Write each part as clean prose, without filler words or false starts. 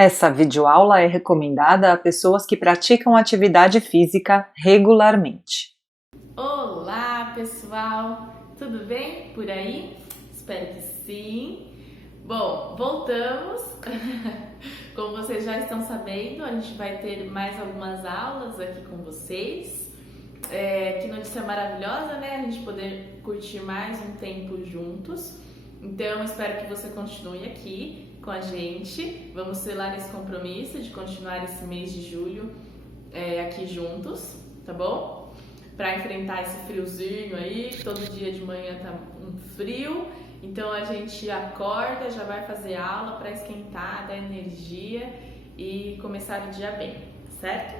Essa videoaula é recomendada a pessoas que praticam atividade física regularmente. Olá, pessoal! Tudo bem por aí? Espero que sim. Bom, voltamos. Como vocês já estão sabendo, a gente vai ter mais algumas aulas aqui com vocês. Que notícia maravilhosa, né? A gente poder curtir mais um tempo juntos. Então, espero que você continue aqui com a gente. Vamos selar esse compromisso de continuar esse mês de julho aqui juntos, tá bom? Para enfrentar esse friozinho aí, todo dia de manhã tá um frio, então a gente acorda, já vai fazer aula para esquentar, dar energia e começar o dia bem, certo?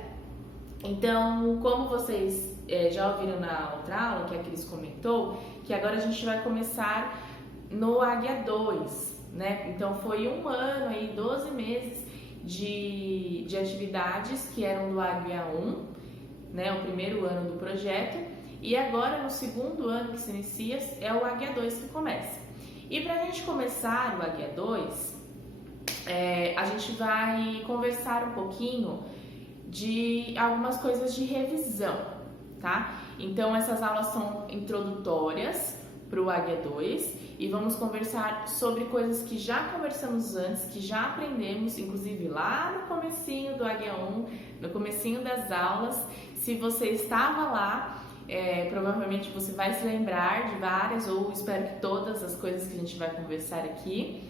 Então, como vocês já ouviram na outra aula, que a Cris comentou, que agora a gente vai começar no Águia 2, né? Então foi um ano aí, 12 meses de atividades que eram do Águia 1, né? O primeiro ano do projeto, e agora no segundo ano que se inicia é o Águia 2 que começa. E para a gente começar o Águia 2, a gente vai conversar um pouquinho de algumas coisas de revisão, tá? Então essas aulas são introdutórias para o Águia 2 e vamos conversar sobre coisas que já conversamos antes, que já aprendemos, inclusive lá no comecinho do Águia 1, no comecinho das aulas. Se você estava lá, provavelmente você vai se lembrar de várias, ou espero que todas as coisas que a gente vai conversar aqui.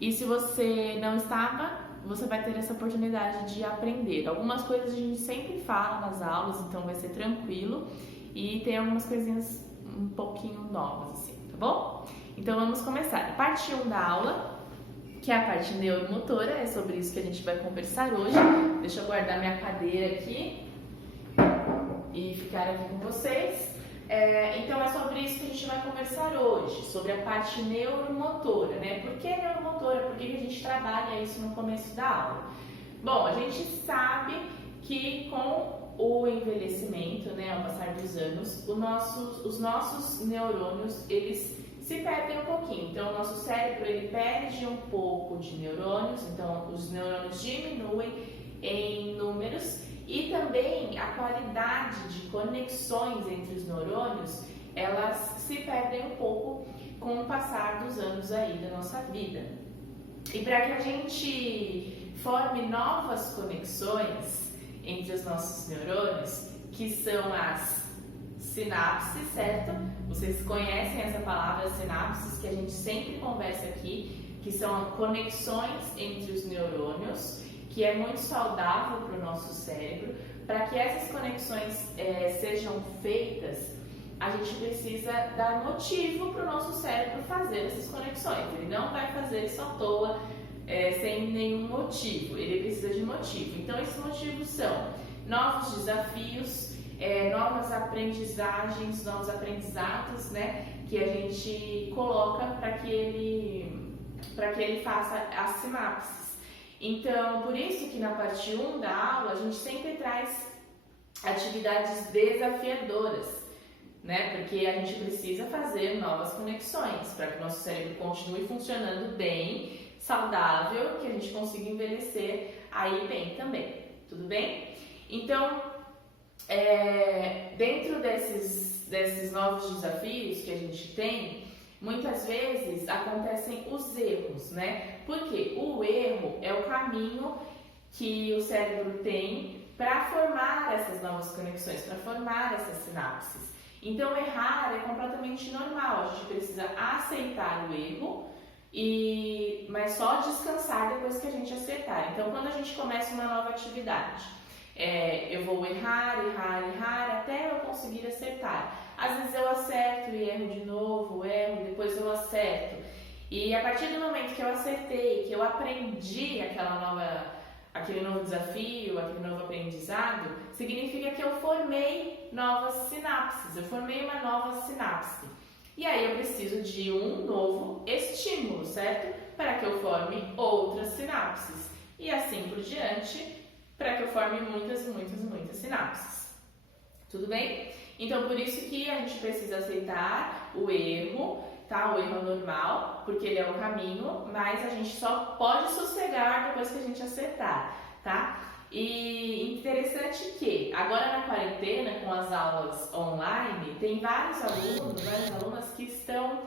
E se você não estava, você vai ter essa oportunidade de aprender. Algumas coisas a gente sempre fala nas aulas, então vai ser tranquilo. E tem algumas coisinhas um pouquinho novas, assim, tá bom? Então vamos começar. A parte 1 da aula, que é a parte neuromotora, é sobre isso que a gente vai conversar hoje. Deixa eu guardar minha cadeira aqui e ficar aqui com vocês. Então é sobre isso que a gente vai conversar hoje, sobre a parte neuromotora, né? Por que neuromotora? Por que a gente trabalha isso no começo da aula? Bom, a gente sabe que com o envelhecimento, né, ao passar dos anos, os nossos neurônios, eles se perdem um pouquinho. Então, o nosso cérebro, ele perde um pouco de neurônios, então os neurônios diminuem em números e também a qualidade de conexões entre os neurônios, elas se perdem um pouco com o passar dos anos aí da nossa vida. E para que a gente forme novas conexões entre os nossos neurônios, que são as sinapses, certo? Vocês conhecem essa palavra sinapses, que a gente sempre conversa aqui, que são conexões entre os neurônios, que é muito saudável para o nosso cérebro. Para que essas conexões sejam feitas, a gente precisa dar motivo para o nosso cérebro fazer essas conexões. Ele não vai fazer isso à toa, sem nenhum motivo, ele precisa de motivo. Então esses motivos são novos desafios, novas aprendizagens, novos aprendizados, né, que a gente coloca para que ele faça as sinapses. Então, por isso que na parte 1 da aula a gente sempre traz atividades desafiadoras, né? Porque a gente precisa fazer novas conexões para que o nosso cérebro continue funcionando bem, saudável, que a gente consiga envelhecer aí bem também, tudo bem? Então, dentro desses novos desafios que a gente tem, muitas vezes acontecem os erros, né? Porque o erro é o caminho que o cérebro tem para formar essas novas conexões, para formar essas sinapses. Então, errar é completamente normal, a gente precisa aceitar o erro, mas só descansar depois que a gente acertar. Então, quando a gente começa uma nova atividade, eu vou errar até eu conseguir acertar. Às vezes eu acerto e erro de novo, depois eu acerto. E a partir do momento que eu acertei, que eu aprendi aquele novo desafio, aquele novo aprendizado, significa que eu formei novas sinapses, eu formei uma nova sinapse. E aí eu preciso de um novo estímulo, certo? Para que eu forme outras sinapses. E assim por diante, para que eu forme muitas sinapses. Tudo bem? Então, por isso que a gente precisa aceitar o erro tá? O erro normal, porque ele é o caminho, mas a gente só pode sossegar depois que a gente acertar, tá? E interessante que agora na quarentena, com as aulas online, tem vários alunos, várias alunas que estão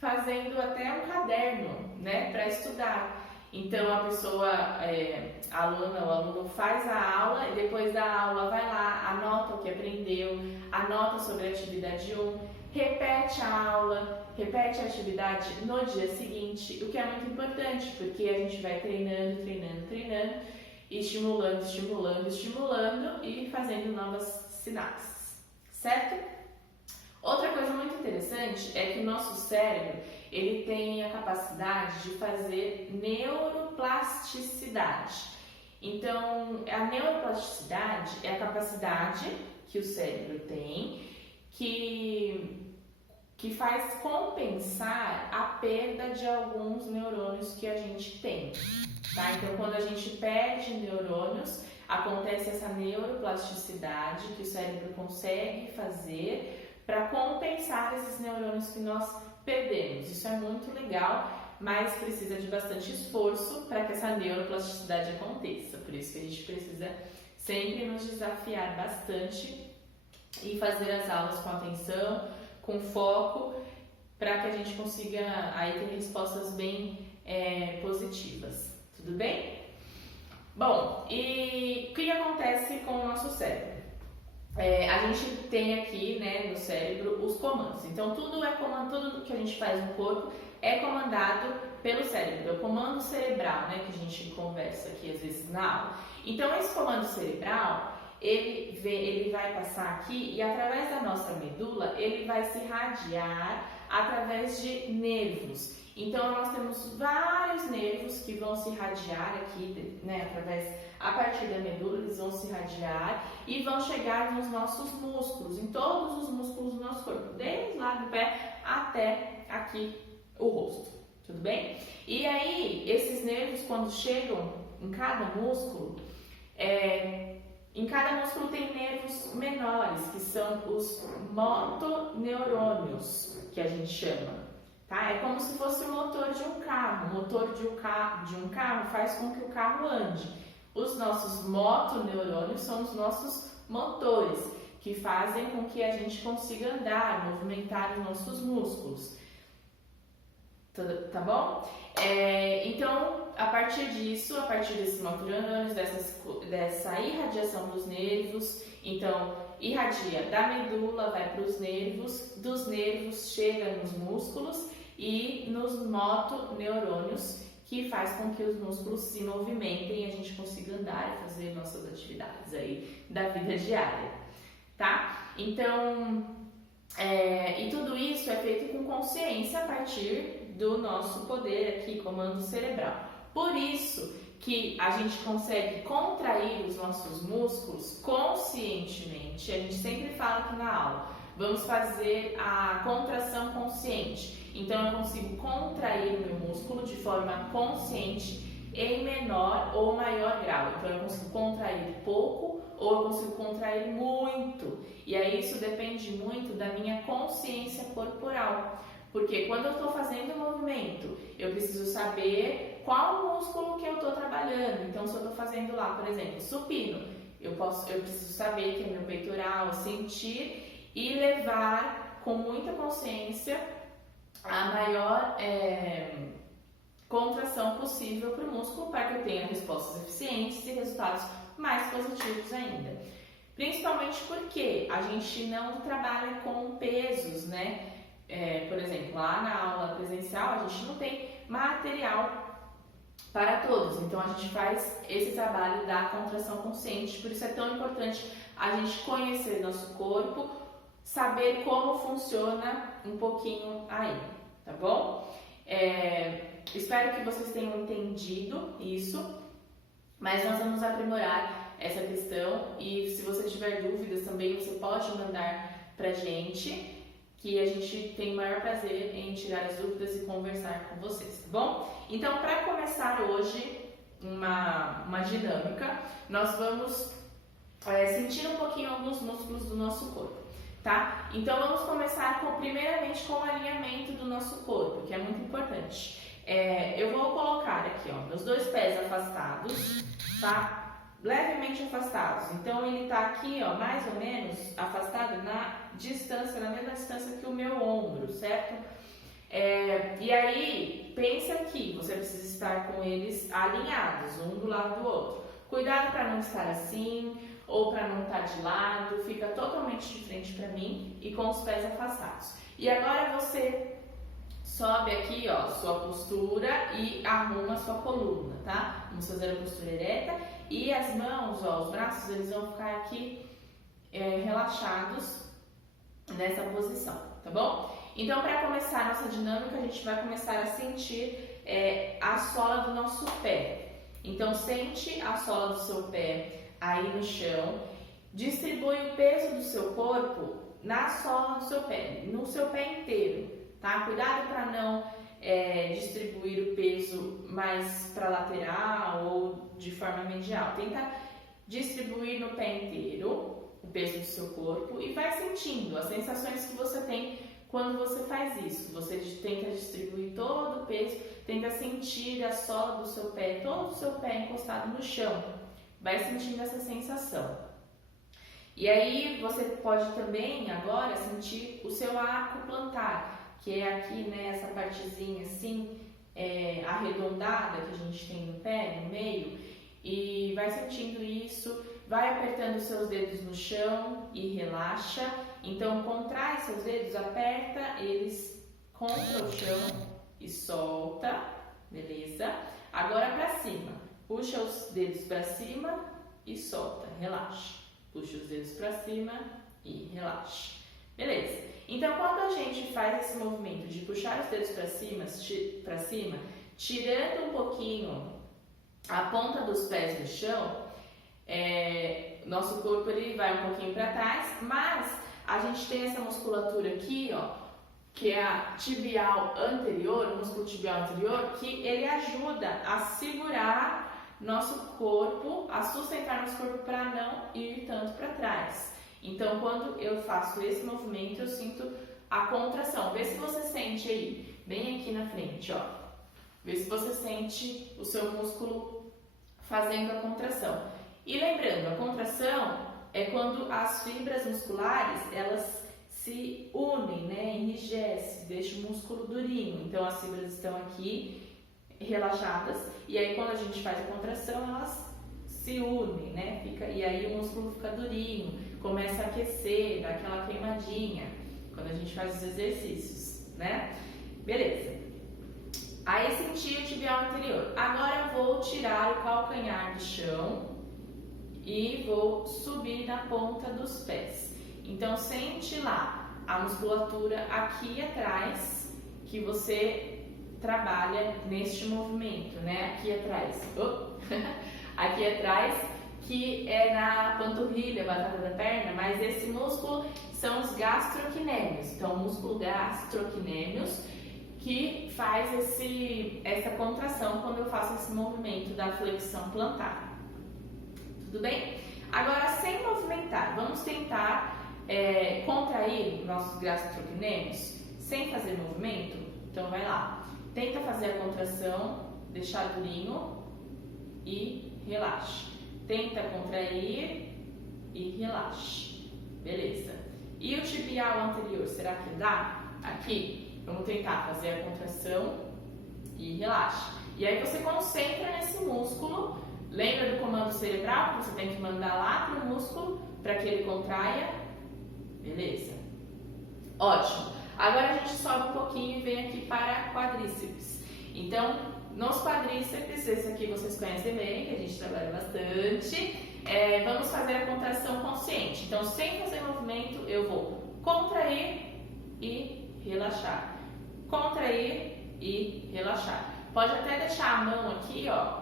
fazendo até um caderno, né, para estudar. Então a pessoa, a aluna ou aluno faz a aula e depois da aula vai lá, anota o que aprendeu, anota sobre a atividade 1, repete a aula, repete a atividade no dia seguinte, o que é muito importante, porque a gente vai treinando, estimulando e fazendo novas sinapses, certo? Outra coisa muito interessante é que o nosso cérebro, ele tem a capacidade de fazer neuroplasticidade. Então, a neuroplasticidade é a capacidade que o cérebro tem que faz compensar a perda de alguns neurônios que a gente tem. Tá? Então, quando a gente perde neurônios, acontece essa neuroplasticidade que o cérebro consegue fazer para compensar esses neurônios que nós perdemos. Isso é muito legal, mas precisa de bastante esforço para que essa neuroplasticidade aconteça. Por isso que a gente precisa sempre nos desafiar bastante e fazer as aulas com atenção, com foco, para que a gente consiga aí ter respostas bem positivas. Tudo bem? Bom, e o que acontece com o nosso cérebro? A gente tem aqui, né, no cérebro os comandos. Então tudo que a gente faz no corpo é comandado pelo cérebro, é o comando cerebral, né, que a gente conversa aqui às vezes na aula. Então esse comando cerebral, ele vai passar aqui e através da nossa medula, ele vai se irradiar através de nervos. Então nós temos vários nervos que vão se irradiar aqui, né, a partir da medula, eles vão se irradiar e vão chegar nos nossos músculos, em todos os músculos do nosso corpo, desde lá do pé até aqui o rosto, tudo bem? E aí, esses nervos, quando chegam em cada músculo, em cada músculo tem nervos menores, que são os motoneurônios, que a gente chama. Tá? É como se fosse o motor de um carro. O motor de um carro faz com que o carro ande. Os nossos motoneurônios são os nossos motores, que fazem com que a gente consiga andar, movimentar os nossos músculos. Tá bom? Então, a partir disso, a partir desses motoneurônios, dessa irradiação dos nervos, então irradia da medula, vai para os nervos, dos nervos chega nos músculos e nos motoneurônios, que faz com que os músculos se movimentem e a gente consiga andar e fazer nossas atividades aí da vida diária, tá? Então, e tudo isso é feito com consciência a partir do nosso poder aqui, comando cerebral. Por isso que a gente consegue contrair os nossos músculos conscientemente. A gente sempre fala aqui na aula, vamos fazer a contração consciente. Então eu consigo contrair o meu músculo de forma consciente em menor ou maior grau. Então eu consigo contrair pouco ou eu consigo contrair muito. E aí isso depende muito da minha consciência corporal. Porque quando eu estou fazendo o movimento, eu preciso saber qual músculo que eu estou trabalhando. Então se eu estou fazendo lá, por exemplo, supino, eu preciso saber que é meu peitoral, sentir e levar com muita consciência a maior contração possível para o músculo para que eu tenha respostas eficientes e resultados mais positivos ainda. Principalmente porque a gente não trabalha com pesos, né? Por exemplo, lá na aula presencial a gente não tem material para todos, então a gente faz esse trabalho da contração consciente, por isso é tão importante a gente conhecer nosso corpo, saber como funciona um pouquinho aí, tá bom? Espero que vocês tenham entendido isso, mas nós vamos aprimorar essa questão e se você tiver dúvidas também você pode mandar pra gente, que a gente tem o maior prazer em tirar as dúvidas e conversar com vocês, tá bom? Então, para começar hoje uma dinâmica, nós vamos sentir um pouquinho alguns músculos do nosso corpo. tá? Então vamos começar primeiramente com o alinhamento do nosso corpo, que é muito importante. Eu vou colocar aqui, ó, meus 2 pés afastados, tá? Levemente afastados. Então ele tá aqui, ó, mais ou menos afastado na mesma distância que o meu ombro, certo? E aí, pensa que você precisa estar com eles alinhados, um do lado do outro. Cuidado para não estar assim, ou para não estar de lado, fica totalmente de frente para mim e com os pés afastados. E agora você sobe aqui, ó, sua postura e arruma a sua coluna, tá? Vamos fazer a postura ereta e as mãos, ó, os braços, eles vão ficar aqui relaxados nessa posição, tá bom? Então, para começar a nossa dinâmica, a gente vai começar a sentir a sola do nosso pé. Então, sente a sola do seu pé aí no chão, distribui o peso do seu corpo na sola do seu pé, no seu pé inteiro, tá? Cuidado para não distribuir o peso mais para lateral ou de forma medial. Tenta distribuir no pé inteiro o peso do seu corpo e vai sentindo as sensações que você tem quando você faz isso. Você tenta distribuir todo o peso, tenta sentir a sola do seu pé, todo o seu pé encostado no chão. Vai sentindo essa sensação. E aí você pode também agora sentir o seu arco plantar, que é aqui, né, essa partezinha assim, arredondada que a gente tem no pé, no meio. E vai sentindo isso, vai apertando os seus dedos no chão e relaxa. Então contrai seus dedos, aperta eles contra o chão e solta, beleza? Agora para cima, puxa os dedos para cima e solta, relaxa. Puxa os dedos para cima e relaxa, beleza? Então quando a gente faz esse movimento de puxar os dedos para cima, tirando um pouquinho a ponta dos pés do chão, nosso corpo ele vai um pouquinho para trás, mas a gente tem essa musculatura aqui, ó, que é a tibial anterior, o músculo tibial anterior, que ele ajuda a segurar nosso corpo, a sustentar nosso corpo para não ir tanto para trás. Então, quando eu faço esse movimento, eu sinto a contração. Vê se você sente aí, bem aqui na frente, ó. Vê se você sente o seu músculo fazendo a contração. E lembrando, a contração é quando as fibras musculares, elas se unem, né, enrijece, deixa o músculo durinho. Então, as fibras estão aqui relaxadas e aí quando a gente faz a contração, elas se unem, né, e aí o músculo fica durinho, começa a aquecer, dá aquela queimadinha quando a gente faz os exercícios, né? Beleza. Aí senti o tibial anterior. Agora eu vou tirar o calcanhar do chão e vou subir na ponta dos pés. Então sente lá a musculatura aqui atrás que você trabalha neste movimento, né? Aqui atrás, aqui atrás, que é na panturrilha, batata da perna, mas esse músculo são os gastrocnêmios. Então, o músculo gastrocnêmios que faz essa contração quando eu faço esse movimento da flexão plantar. Tudo bem? Agora, sem movimentar, vamos tentar contrair nossos gastrocnêmios sem fazer movimento? Então, vai lá. Tenta fazer a contração, deixar durinho e relaxa. Tenta contrair e relaxa. Beleza. E o tibial anterior, será que dá? Aqui, vamos tentar fazer a contração e relaxa. E aí você concentra nesse músculo. Lembra do comando cerebral que você tem que mandar lá para o músculo para que ele contraia? Beleza. Ótimo. Agora a gente sobe um pouquinho e vem aqui para quadríceps. Então, nos quadríceps, esse aqui vocês conhecem bem, que a gente trabalha bastante. Vamos fazer a contração consciente. Então, sem fazer movimento, eu vou contrair e relaxar. Contrair e relaxar. Pode até deixar a mão aqui, ó,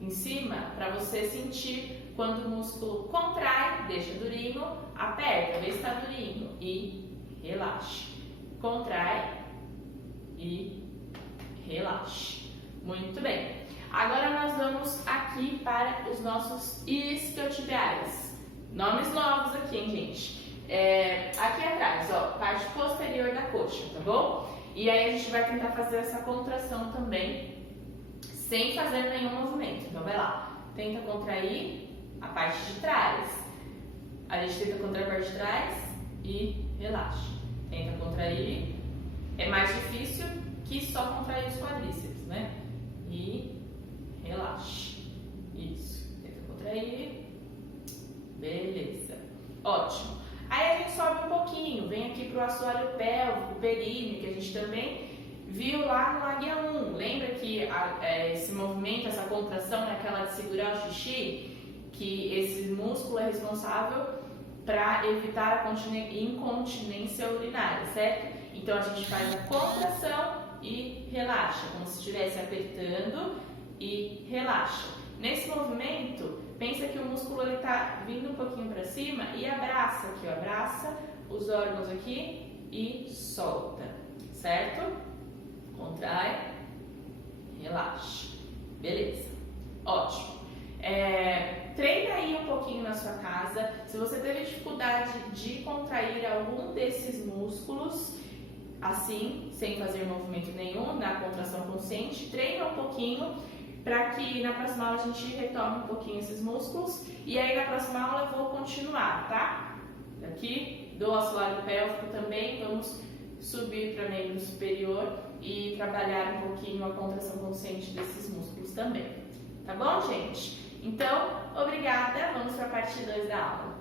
em cima, para você sentir quando o músculo contrai, deixa durinho, aperta, vê se está durinho e relaxa. Contrai e relaxa. Muito bem. Agora nós vamos aqui para os nossos isquiotibiais. Nomes novos aqui, hein, gente? aqui atrás, ó, parte posterior da coxa, tá bom? E aí a gente vai tentar fazer essa contração também, sem fazer nenhum movimento. Então vai lá, tenta contrair a parte de trás. A gente tenta contrair a parte de trás e relaxa. Tenta contrair. É mais difícil que só contrair os quadríceps, né? E relaxa. Isso. Tenta contrair. Beleza. Ótimo. Aí a gente sobe um pouquinho, vem aqui pro assoalho pélvico, períneo, que a gente também viu lá no Águia 1. Lembra que esse movimento, essa contração é aquela de segurar o xixi? Que esse músculo é responsável para evitar a incontinência urinária, certo? Então a gente faz a contração e relaxa, como se estivesse apertando e relaxa. Nesse movimento, pensa que o músculo está vindo um pouquinho para cima e abraça aqui, ó, abraça os órgãos aqui e solta, certo? Contrai, relaxa. Beleza, ótimo. Treina aí um pouquinho na sua casa. Se você teve dificuldade de contrair algum desses músculos, assim, sem fazer movimento nenhum, na contração consciente, treina um pouquinho para que na próxima aula a gente retome um pouquinho esses músculos. E aí na próxima aula eu vou continuar, tá? Aqui do assoalho pélvico também vamos subir para membro superior e trabalhar um pouquinho a contração consciente desses músculos também. Tá bom, gente? Então, obrigada. Vamos para a parte 2 da aula.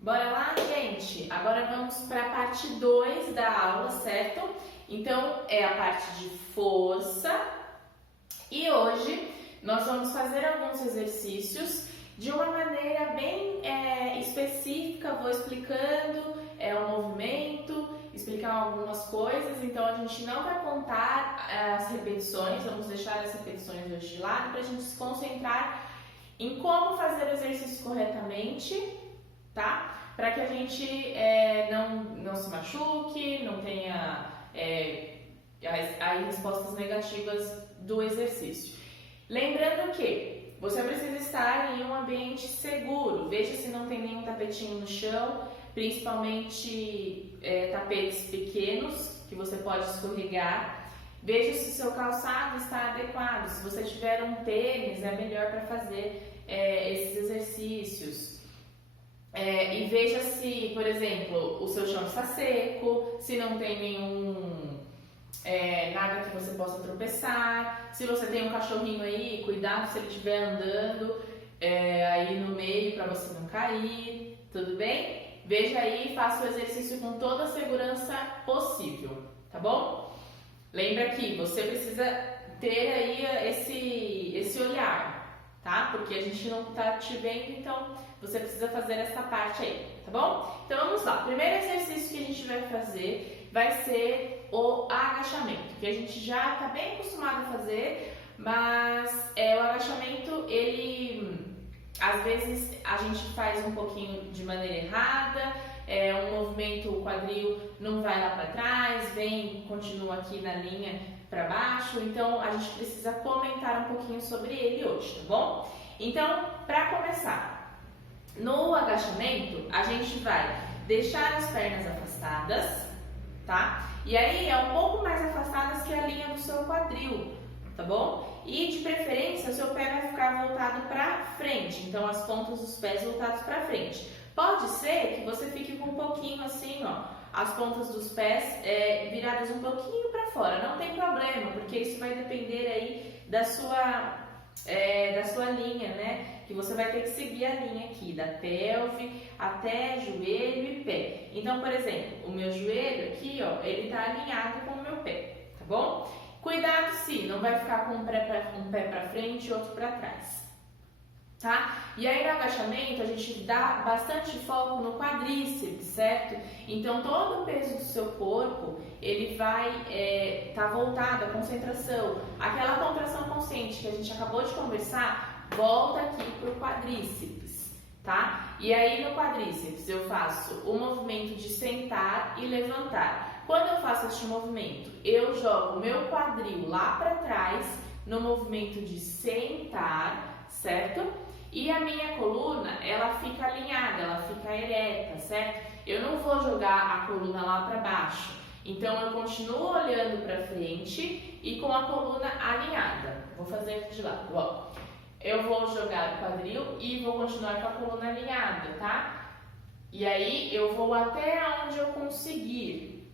Bora lá, gente? Agora vamos para a parte 2 da aula, certo? Então, é a parte de força. E hoje nós vamos fazer alguns exercícios de uma maneira bem específica. Vou explicando o movimento, explicar algumas coisas. Então a gente não vai contar as repetições, vamos deixar as repetições hoje de lado para a gente se concentrar em como fazer o exercício corretamente, tá? Para que a gente não se machuque, não tenha aí respostas negativas do exercício. Lembrando que você precisa estar em um ambiente seguro. Veja se não tem nenhum tapetinho no chão, principalmente tapetes pequenos que você pode escorregar. Veja se o seu calçado está adequado. Se você tiver um tênis, é melhor para fazer esses exercícios. E veja se, por exemplo, o seu chão está seco, se não tem nenhum nada que você possa tropeçar. Se você tem um cachorrinho aí, cuidado se ele estiver andando aí no meio para você não cair, tudo bem? Veja aí e faça o exercício com toda a segurança possível, tá bom? Lembra que você precisa ter aí esse olhar, tá? Porque a gente não tá te vendo, então você precisa fazer essa parte aí, tá bom? Então vamos lá. O primeiro exercício que a gente vai fazer vai ser o agachamento, que a gente já tá bem acostumado a fazer, mas o agachamento, ele às vezes a gente faz um pouquinho de maneira errada, um movimento, o quadril não vai lá para trás, continua aqui na linha para baixo, então a gente precisa comentar um pouquinho sobre ele hoje, tá bom? Então, para começar, no agachamento a gente vai deixar as pernas afastadas, tá? E aí um pouco mais afastadas que a linha do seu quadril, tá bom? E de preferência, o seu pé vai ficar voltado para frente, então as pontas dos pés voltados para frente. Pode ser que você fique com um pouquinho assim, ó, as pontas dos pés viradas um pouquinho para fora, não tem problema, porque isso vai depender aí da sua linha, né? Que você vai ter que seguir a linha aqui, da pelve até joelho e pé. Então, por exemplo, o meu joelho aqui, ó, ele tá alinhado com o meu pé, tá bom? Cuidado se não vai ficar com um pé para frente e outro para trás, tá? E aí no agachamento a gente dá bastante foco no quadríceps, certo? Então todo o peso do seu corpo, ele vai tá voltado à concentração, aquela contração consciente que a gente acabou de conversar, volta aqui pro quadríceps, tá? E aí no quadríceps eu faço o movimento de sentar e levantar. Quando eu faço este movimento, eu jogo o meu quadril lá para trás no movimento de sentar, certo? e a minha coluna, ela fica alinhada, ela fica ereta, certo? Eu não vou jogar a coluna lá para baixo. Então eu continuo olhando para frente e com a coluna alinhada. Vou fazer aqui de lado, ó. Eu vou jogar o quadril e vou continuar com a coluna alinhada, tá? E aí eu vou até onde eu conseguir.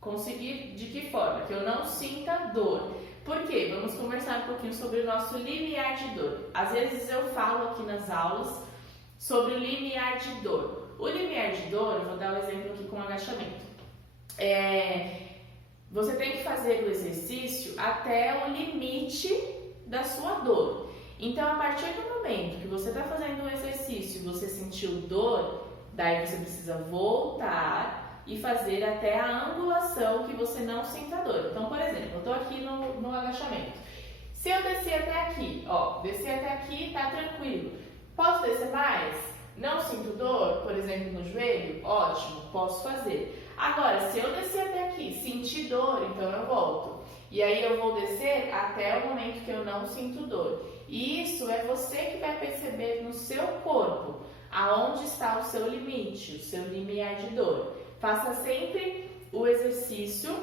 Conseguir de que forma? Que eu não sinta dor. Por quê? Vamos conversar um pouquinho sobre o nosso limiar de dor. Às vezes eu falo aqui nas aulas sobre o limiar de dor. O limiar de dor, eu vou dar um exemplo aqui com agachamento. Você tem que fazer o exercício até o limite da sua dor. Então, a partir do momento que você está fazendo o exercício e você sentiu dor, daí você precisa voltar e fazer até a angulação que você não sinta dor. Então, por exemplo, eu estou aqui no agachamento. Se eu descer até aqui, ó, descer até aqui tá tranquilo. Posso descer mais? Não sinto dor, por exemplo, no joelho? Ótimo, posso fazer. Agora, se eu descer até aqui, sentir dor, então eu volto. E aí eu vou descer até o momento que eu não sinto dor. E isso é você que vai perceber no seu corpo aonde está o seu limite, o seu limiar de dor. Faça sempre o exercício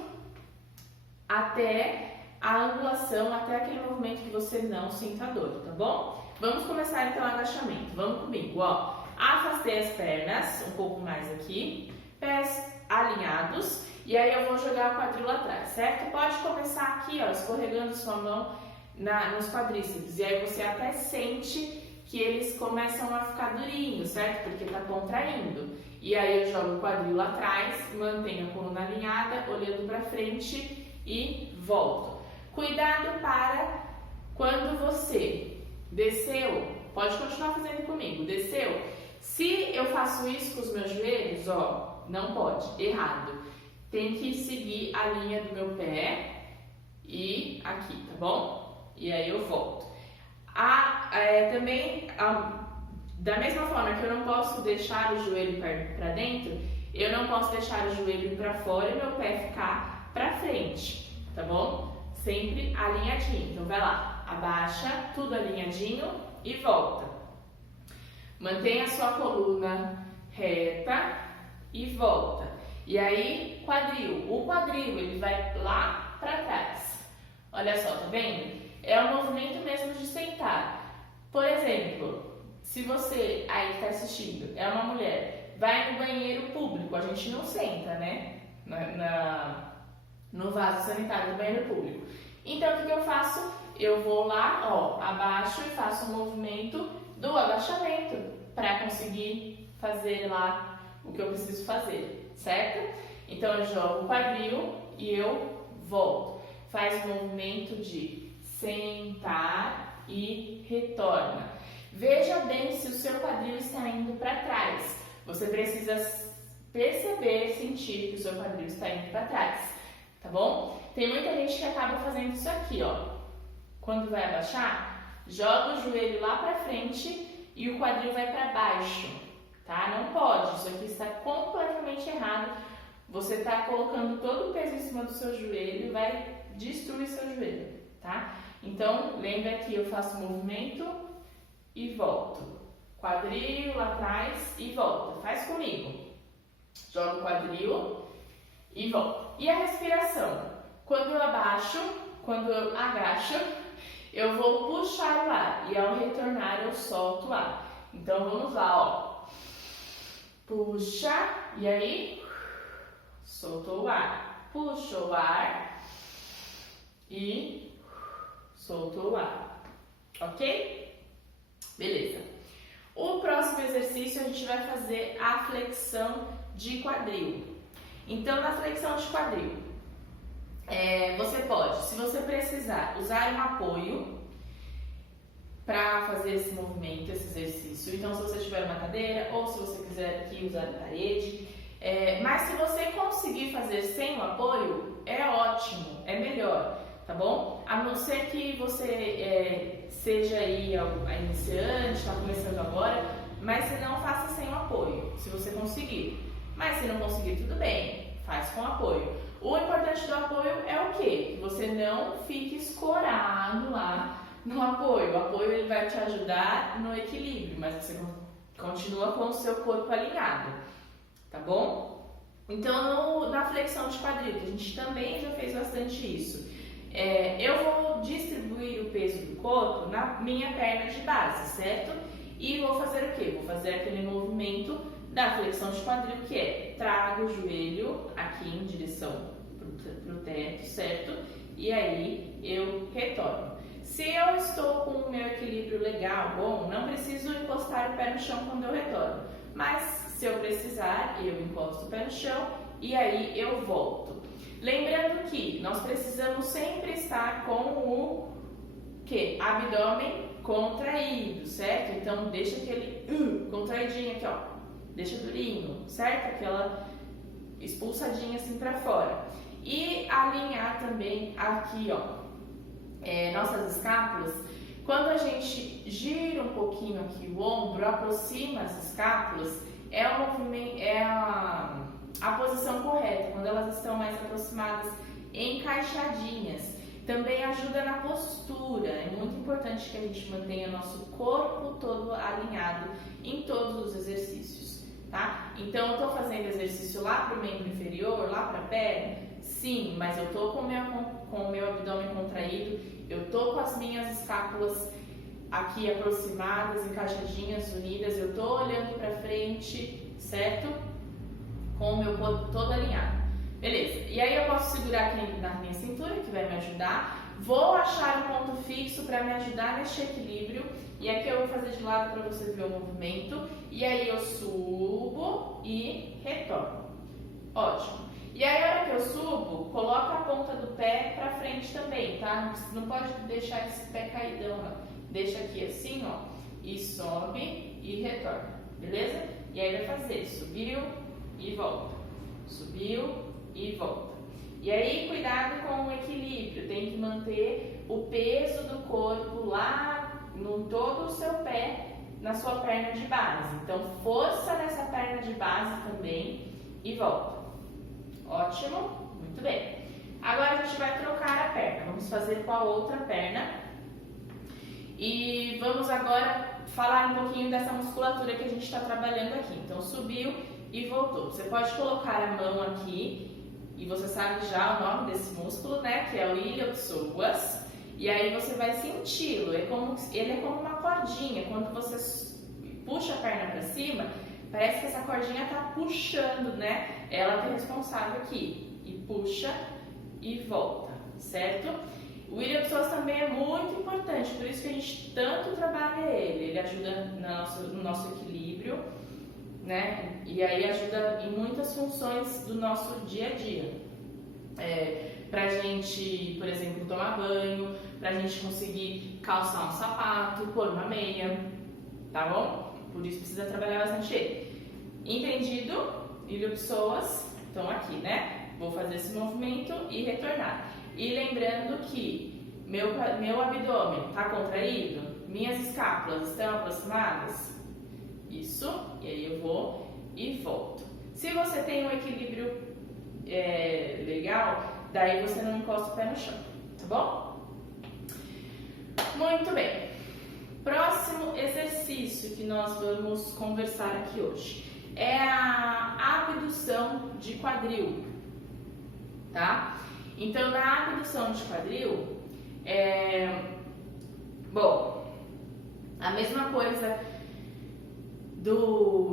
até a angulação, até aquele movimento que você não sinta dor, tá bom? Vamos começar então o agachamento. Vamos comigo, ó. Afastei as pernas, um pouco mais aqui, pés alinhados, e aí eu vou jogar o quadril lá atrás, certo? Pode começar aqui, ó, escorregando sua mão nos quadríceps, e aí você até sente que eles começam a ficar durinhos, certo? Porque tá contraindo. E aí eu jogo o quadril lá atrás, mantenho a coluna alinhada, olhando para frente e volto. Cuidado para quando você desceu, pode continuar fazendo comigo, desceu. Se eu faço isso com os meus joelhos, ó, não pode, errado. Tem que seguir a linha do meu pé e aqui, tá bom? E aí eu volto. Da mesma forma que eu não posso deixar o joelho para dentro, eu não posso deixar o joelho para fora e meu pé ficar para frente, tá bom? Sempre alinhadinho. Então vai lá, abaixa, tudo alinhadinho e volta. Mantenha a sua coluna reta e volta. E aí, quadril. O quadril, ele vai lá para trás. Olha só, tá vendo? É um movimento mesmo de sentar. Por exemplo, se você aí que está assistindo é uma mulher, vai no banheiro público, a gente não senta, né? No vaso sanitário do banheiro público. Então, o que eu faço? Eu vou lá, ó, abaixo e faço um movimento do agachamento para conseguir fazer lá o que eu preciso fazer, certo? Então, eu jogo o quadril e eu volto. Faz o movimento de sentar e retorna. Veja bem se o seu quadril está indo para trás. Você precisa perceber, sentir que o seu quadril está indo para trás, tá bom? Tem muita gente que acaba fazendo isso aqui, ó. Quando vai abaixar, joga o joelho lá para frente e o quadril vai para baixo, tá? Não pode, isso aqui está completamente errado. Você está colocando todo o peso em cima do seu joelho e vai destruir seu joelho, tá? Então, lembra que eu faço o movimento e volto. Quadril lá atrás e volta. Faz comigo. Joga o quadril e volta. E a respiração? Quando eu abaixo, quando eu agacho, eu vou puxar o ar. E ao retornar, eu solto o ar. Então, vamos lá, ó. Puxa, e aí, soltou o ar. Puxou o ar e soltou o ar. Ok? Beleza. O próximo exercício a gente vai fazer a flexão de quadril. Então, na flexão de quadril, você pode, se você precisar, usar um apoio para fazer esse movimento, esse exercício. Então, se você tiver uma cadeira ou se você quiser aqui usar a parede. Mas se você conseguir fazer sem o apoio, é ótimo, é melhor, tá bom? A não ser que você seja aí a iniciante, está começando agora, mas se não, faça sem o apoio, se você conseguir. Mas se não conseguir, tudo bem, faz com apoio. O importante do apoio é o quê? Que você não fique escorado lá no apoio. O apoio ele vai te ajudar no equilíbrio, mas você continua com o seu corpo alinhado, tá bom? Então, na flexão de quadril, que a gente também já fez bastante isso, eu vou distribuir o peso do corpo na minha perna de base, certo? E vou fazer o quê? Vou fazer aquele movimento da flexão de quadril, que é trago o joelho aqui em direção pro teto, certo? E aí eu retorno. Se eu estou com o meu equilíbrio legal, bom, não preciso encostar o pé no chão quando eu retorno. Mas se eu precisar, eu encosto o pé no chão e aí eu volto. Lembrando que nós precisamos sempre estar com o abdômen contraído, certo? Então deixa aquele contraidinho aqui, ó. Deixa durinho, certo? Aquela expulsadinha assim pra fora. E alinhar também aqui, ó, nossas escápulas. Quando a gente gira um pouquinho aqui o ombro, aproxima as escápulas, é a posição correta, quando elas estão mais aproximadas, encaixadinhas. Também ajuda na postura, é muito importante que a gente mantenha nosso corpo todo alinhado em todos os exercícios, tá? Então, eu tô fazendo exercício lá pro membro inferior, lá pra perna, sim, mas eu tô com o meu abdômen contraído, eu tô com as minhas escápulas aqui aproximadas, encaixadinhas, unidas, eu tô olhando pra frente, certo? Com o meu corpo todo alinhado. Beleza, e aí eu posso segurar aqui na minha cintura, que vai me ajudar. Vou achar um ponto fixo para me ajudar neste equilíbrio. E aqui eu vou fazer de lado para você ver o movimento. E aí eu subo e retorno. Ótimo. E aí a hora que eu subo, coloca a ponta do pé para frente também, tá? Não pode deixar esse pé caidão, não. Deixa aqui assim, ó. E sobe e retorna, beleza? E aí vai fazer, subiu e volta. Subiu e volta. E aí, cuidado com o equilíbrio, tem que manter o peso do corpo lá no todo o seu pé, na sua perna de base. Então, força nessa perna de base também e volta. Ótimo, muito bem. Agora a gente vai trocar a perna, vamos fazer com a outra perna. E vamos agora falar um pouquinho dessa musculatura que a gente está trabalhando aqui. Então, subiu e voltou. Você pode colocar a mão aqui, e você sabe já o nome desse músculo, né? Que é o iliopsoas. E aí você vai senti-lo. Ele é como uma cordinha. Quando você puxa a perna para cima, parece que essa cordinha está puxando, né? Ela é responsável aqui. E puxa e volta, certo? O iliopsoas também é muito importante, por isso que a gente tanto trabalha ele. Ele ajuda no nosso equilíbrio, né? E aí ajuda em muitas funções do nosso dia a dia. Pra gente, por exemplo, tomar banho, pra gente conseguir calçar um sapato, pôr uma meia, tá bom? Por isso precisa trabalhar bastante ele. Entendido? Iliopsoas, então aqui, né? Vou fazer esse movimento e retornar. E lembrando que meu abdômen está contraído, minhas escápulas estão aproximadas. Isso, e aí eu vou e volto. Se você tem um equilíbrio legal, daí você não encosta o pé no chão, tá bom? Muito bem. Próximo exercício que nós vamos conversar aqui hoje é a abdução de quadril, tá? Então, na abdução de quadril, a mesma coisa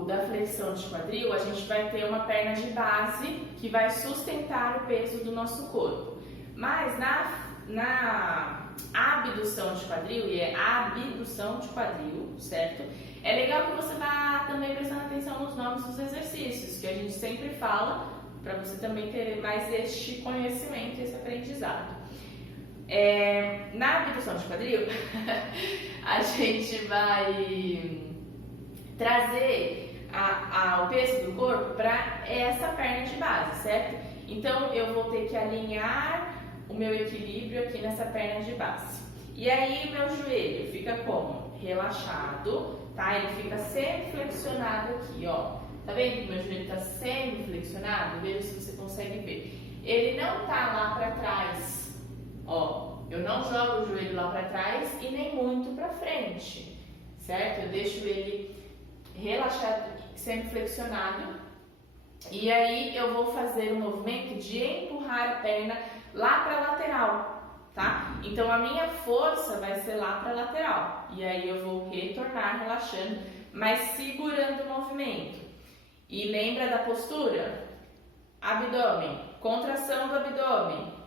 da flexão de quadril, a gente vai ter uma perna de base que vai sustentar o peso do nosso corpo. Mas na abdução de quadril, e é abdução de quadril, certo? É legal que você vá também prestando atenção nos nomes dos exercícios, que a gente sempre fala, para você também ter mais este conhecimento, esse aprendizado. Na abdução de quadril, a gente vai trazer o peso do corpo para essa perna de base, certo? Então, eu vou ter que alinhar o meu equilíbrio aqui nessa perna de base. E aí, meu joelho fica como? Relaxado, tá? Ele fica semi-flexionado aqui, ó. Tá vendo que meu joelho está semi-flexionado? Veja se você consegue ver. Ele não tá lá para trás, ó, Eu não jogo o joelho lá para trás e nem muito para frente, certo? Eu deixo ele relaxado, sempre flexionado. E aí eu vou fazer o movimento de empurrar a perna lá para a lateral, tá? Então a minha força vai ser lá para a lateral. E aí eu vou retornar relaxando, mas segurando o movimento. E lembra da postura? Abdômen, contração do abdômen.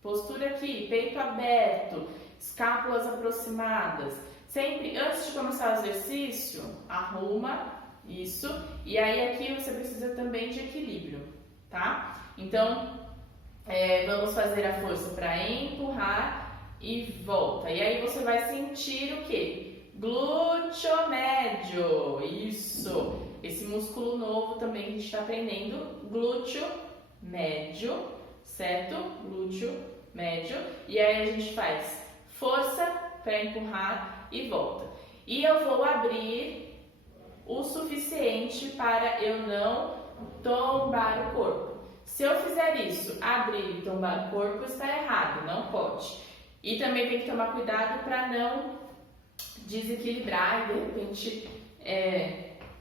Postura aqui, peito aberto, escápulas aproximadas. Sempre antes de começar o exercício, arruma isso. E aí aqui você precisa também de equilíbrio, tá? Então, vamos fazer a força para empurrar e volta. E aí você vai sentir o quê? Glúteo médio. Isso. Esse músculo novo também que a gente está aprendendo. Glúteo médio, certo? Glúteo médio. E aí a gente faz força para empurrar e volta. E eu vou abrir o suficiente para eu não tombar o corpo. Se eu fizer isso, abrir e tombar o corpo, está errado, não pode. E também tem que tomar cuidado para não desequilibrar e de repente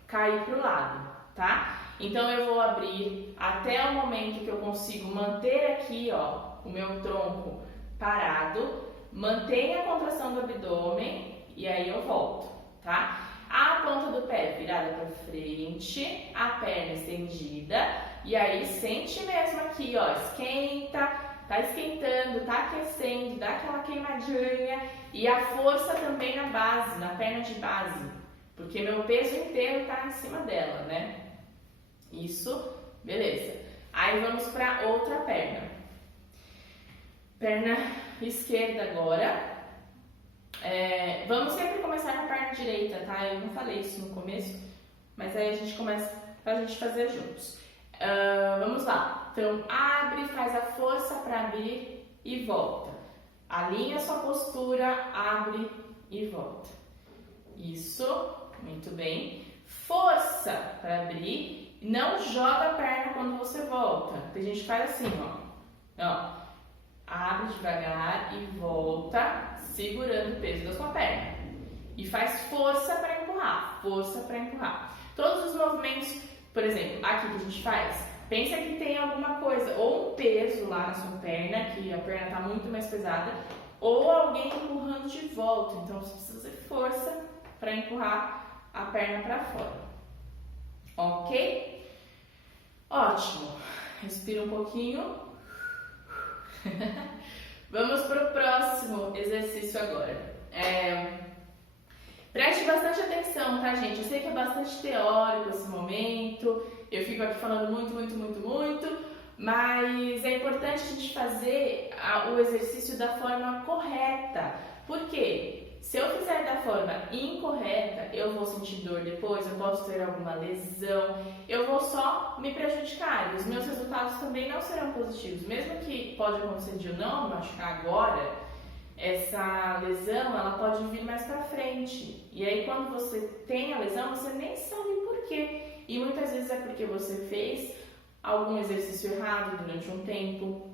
cair para o lado, tá? Então eu vou abrir até o momento que eu consigo manter aqui, ó, o meu tronco parado, mantenha a contração do abdômen e aí eu volto, tá? A ponta do pé virada para frente, a perna estendida, e aí sente mesmo aqui, ó, esquenta, tá esquentando, tá aquecendo, dá aquela queimadinha, e a força também na base, na perna de base, porque meu peso inteiro tá em cima dela, né? Isso, beleza. Aí vamos para outra perna. Perna esquerda agora. Vamos sempre começar com a perna direita, tá? Eu não falei isso no começo, mas aí a gente começa pra gente fazer juntos. Vamos lá. Então, abre, faz a força para abrir e volta. Alinha sua postura, abre e volta. Isso, muito bem. Força para abrir, não joga a perna quando você volta. Tem gente que faz assim, ó. Abre devagar e volta, segurando o peso da sua perna. E faz força para empurrar, força para empurrar. Todos os movimentos, por exemplo, aqui que a gente faz, pensa que tem alguma coisa, ou um peso lá na sua perna, que a perna está muito mais pesada, ou alguém empurrando de volta. Então você precisa fazer força para empurrar a perna para fora. Ok? Ótimo. Respira um pouquinho. Vamos para o próximo exercício agora. Preste bastante atenção, tá, gente? Eu sei que é bastante teórico esse momento, eu fico aqui falando muito, mas é importante a gente fazer o exercício da forma correta. Por quê? Se eu fizer da forma incorreta, eu vou sentir dor depois, eu posso ter alguma lesão, eu vou só me prejudicar e os meus resultados também não serão positivos. Mesmo que pode acontecer de eu não me machucar agora, essa lesão ela pode vir mais pra frente. E aí quando você tem a lesão, você nem sabe por quê. E muitas vezes é porque você fez algum exercício errado durante um tempo,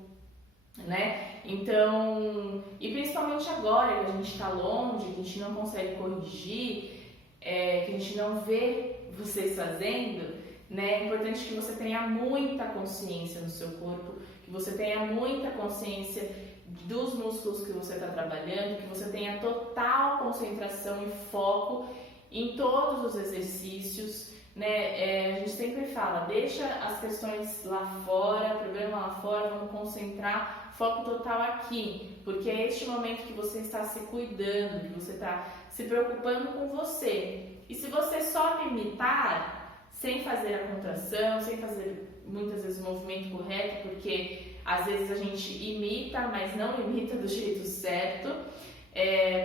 né? Então, e principalmente agora que a gente está longe, que a gente não consegue corrigir, que a gente não vê vocês fazendo, né? É importante que você tenha muita consciência no seu corpo, que você tenha muita consciência dos músculos que você está trabalhando, que você tenha total concentração e foco em todos os exercícios, né? A gente sempre fala, deixa as questões lá fora, problema lá fora, vamos concentrar foco total aqui, porque é este momento que você está se cuidando, que você está se preocupando com você. E se você só limitar, sem fazer a contração, sem fazer muitas vezes o movimento correto, porque às vezes a gente imita, mas não imita do jeito certo,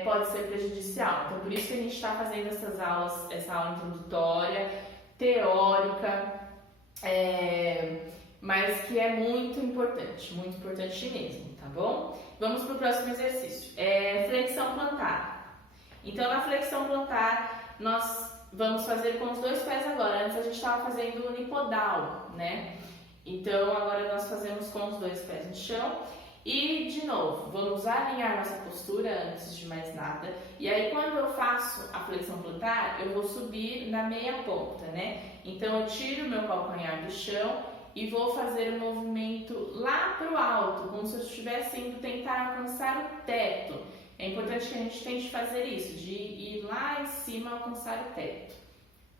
pode ser prejudicial. Então por isso que a gente está fazendo essas aulas, essa aula introdutória, teórica, mas que é muito importante mesmo, tá bom? Vamos para o próximo exercício, flexão plantar. Então na flexão plantar nós vamos fazer com os dois pés agora. Antes a gente estava fazendo unipodal, né? Então agora nós fazemos com os dois pés no chão E, de novo, vamos alinhar nossa postura antes de mais nada. E aí, quando eu faço a flexão plantar, eu vou subir na meia ponta, né? Então, eu tiro o meu calcanhar do chão e vou fazer o movimento lá para o alto, como se eu estivesse indo tentar alcançar o teto. É importante que a gente tente fazer isso, de ir lá em cima alcançar o teto,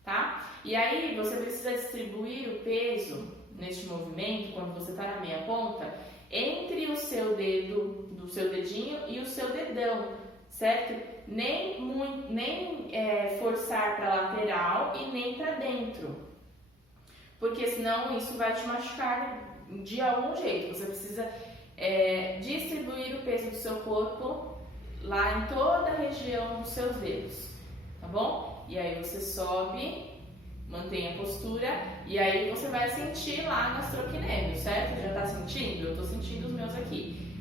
tá? E aí, você precisa distribuir o peso neste movimento, quando você está na meia ponta, entre o seu dedo, do seu dedinho e o seu dedão, certo? Nem forçar para a lateral e nem para dentro, porque senão isso vai te machucar de algum jeito. Você precisa distribuir o peso do seu corpo lá em toda a região dos seus dedos, tá bom? E aí você sobe, mantém a postura e aí você vai sentir lá gastrocnêmio, certo? Já tá sentindo? Eu tô sentindo os meus aqui.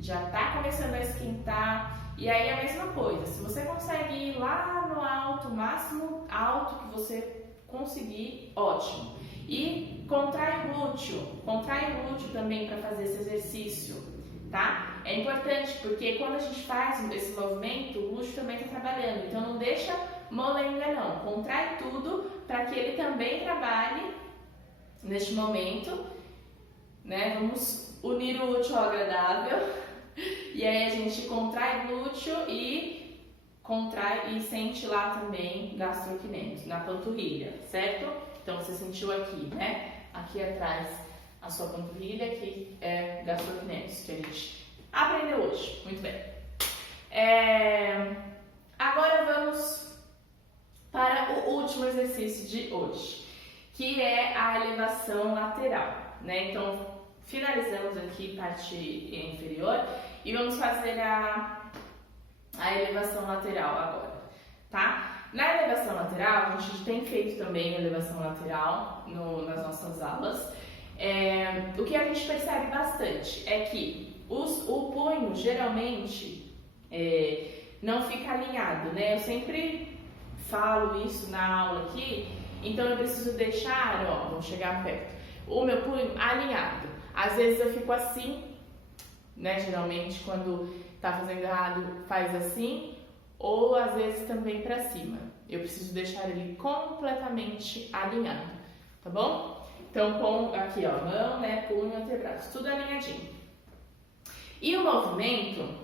Já tá começando a esquentar. E aí a mesma coisa, se você consegue ir lá no alto, o máximo alto que você conseguir, ótimo. E contrai o glúteo também para fazer esse exercício, tá? É importante porque quando a gente faz esse movimento, o glúteo também tá trabalhando, então não deixa molenga não, contrai tudo para que ele também trabalhe neste momento, né? Vamos unir o útil ao agradável e aí a gente contrai glúteo e contrai e sente lá também gastrocnêmios, na panturrilha, certo? Então você sentiu aqui, né? Aqui atrás a sua panturrilha, que é gastrocnêmios, que a gente aprendeu hoje, muito bem. Agora vamos para o último exercício de hoje, que é a elevação lateral, né? Então, finalizamos aqui parte inferior e vamos fazer a elevação lateral agora, tá? Na elevação lateral, a gente tem feito também elevação lateral nas nossas aulas. O que a gente percebe bastante é que o punho geralmente não fica alinhado, né? Eu sempre falo isso na aula aqui, então eu preciso deixar, vamos chegar perto, o meu punho alinhado. Às vezes eu fico assim, né? Geralmente quando tá fazendo errado faz assim, ou às vezes também para cima. Eu preciso deixar ele completamente alinhado, tá bom? Então com aqui, mão, né? Punho, antebraço, tudo alinhadinho. E o movimento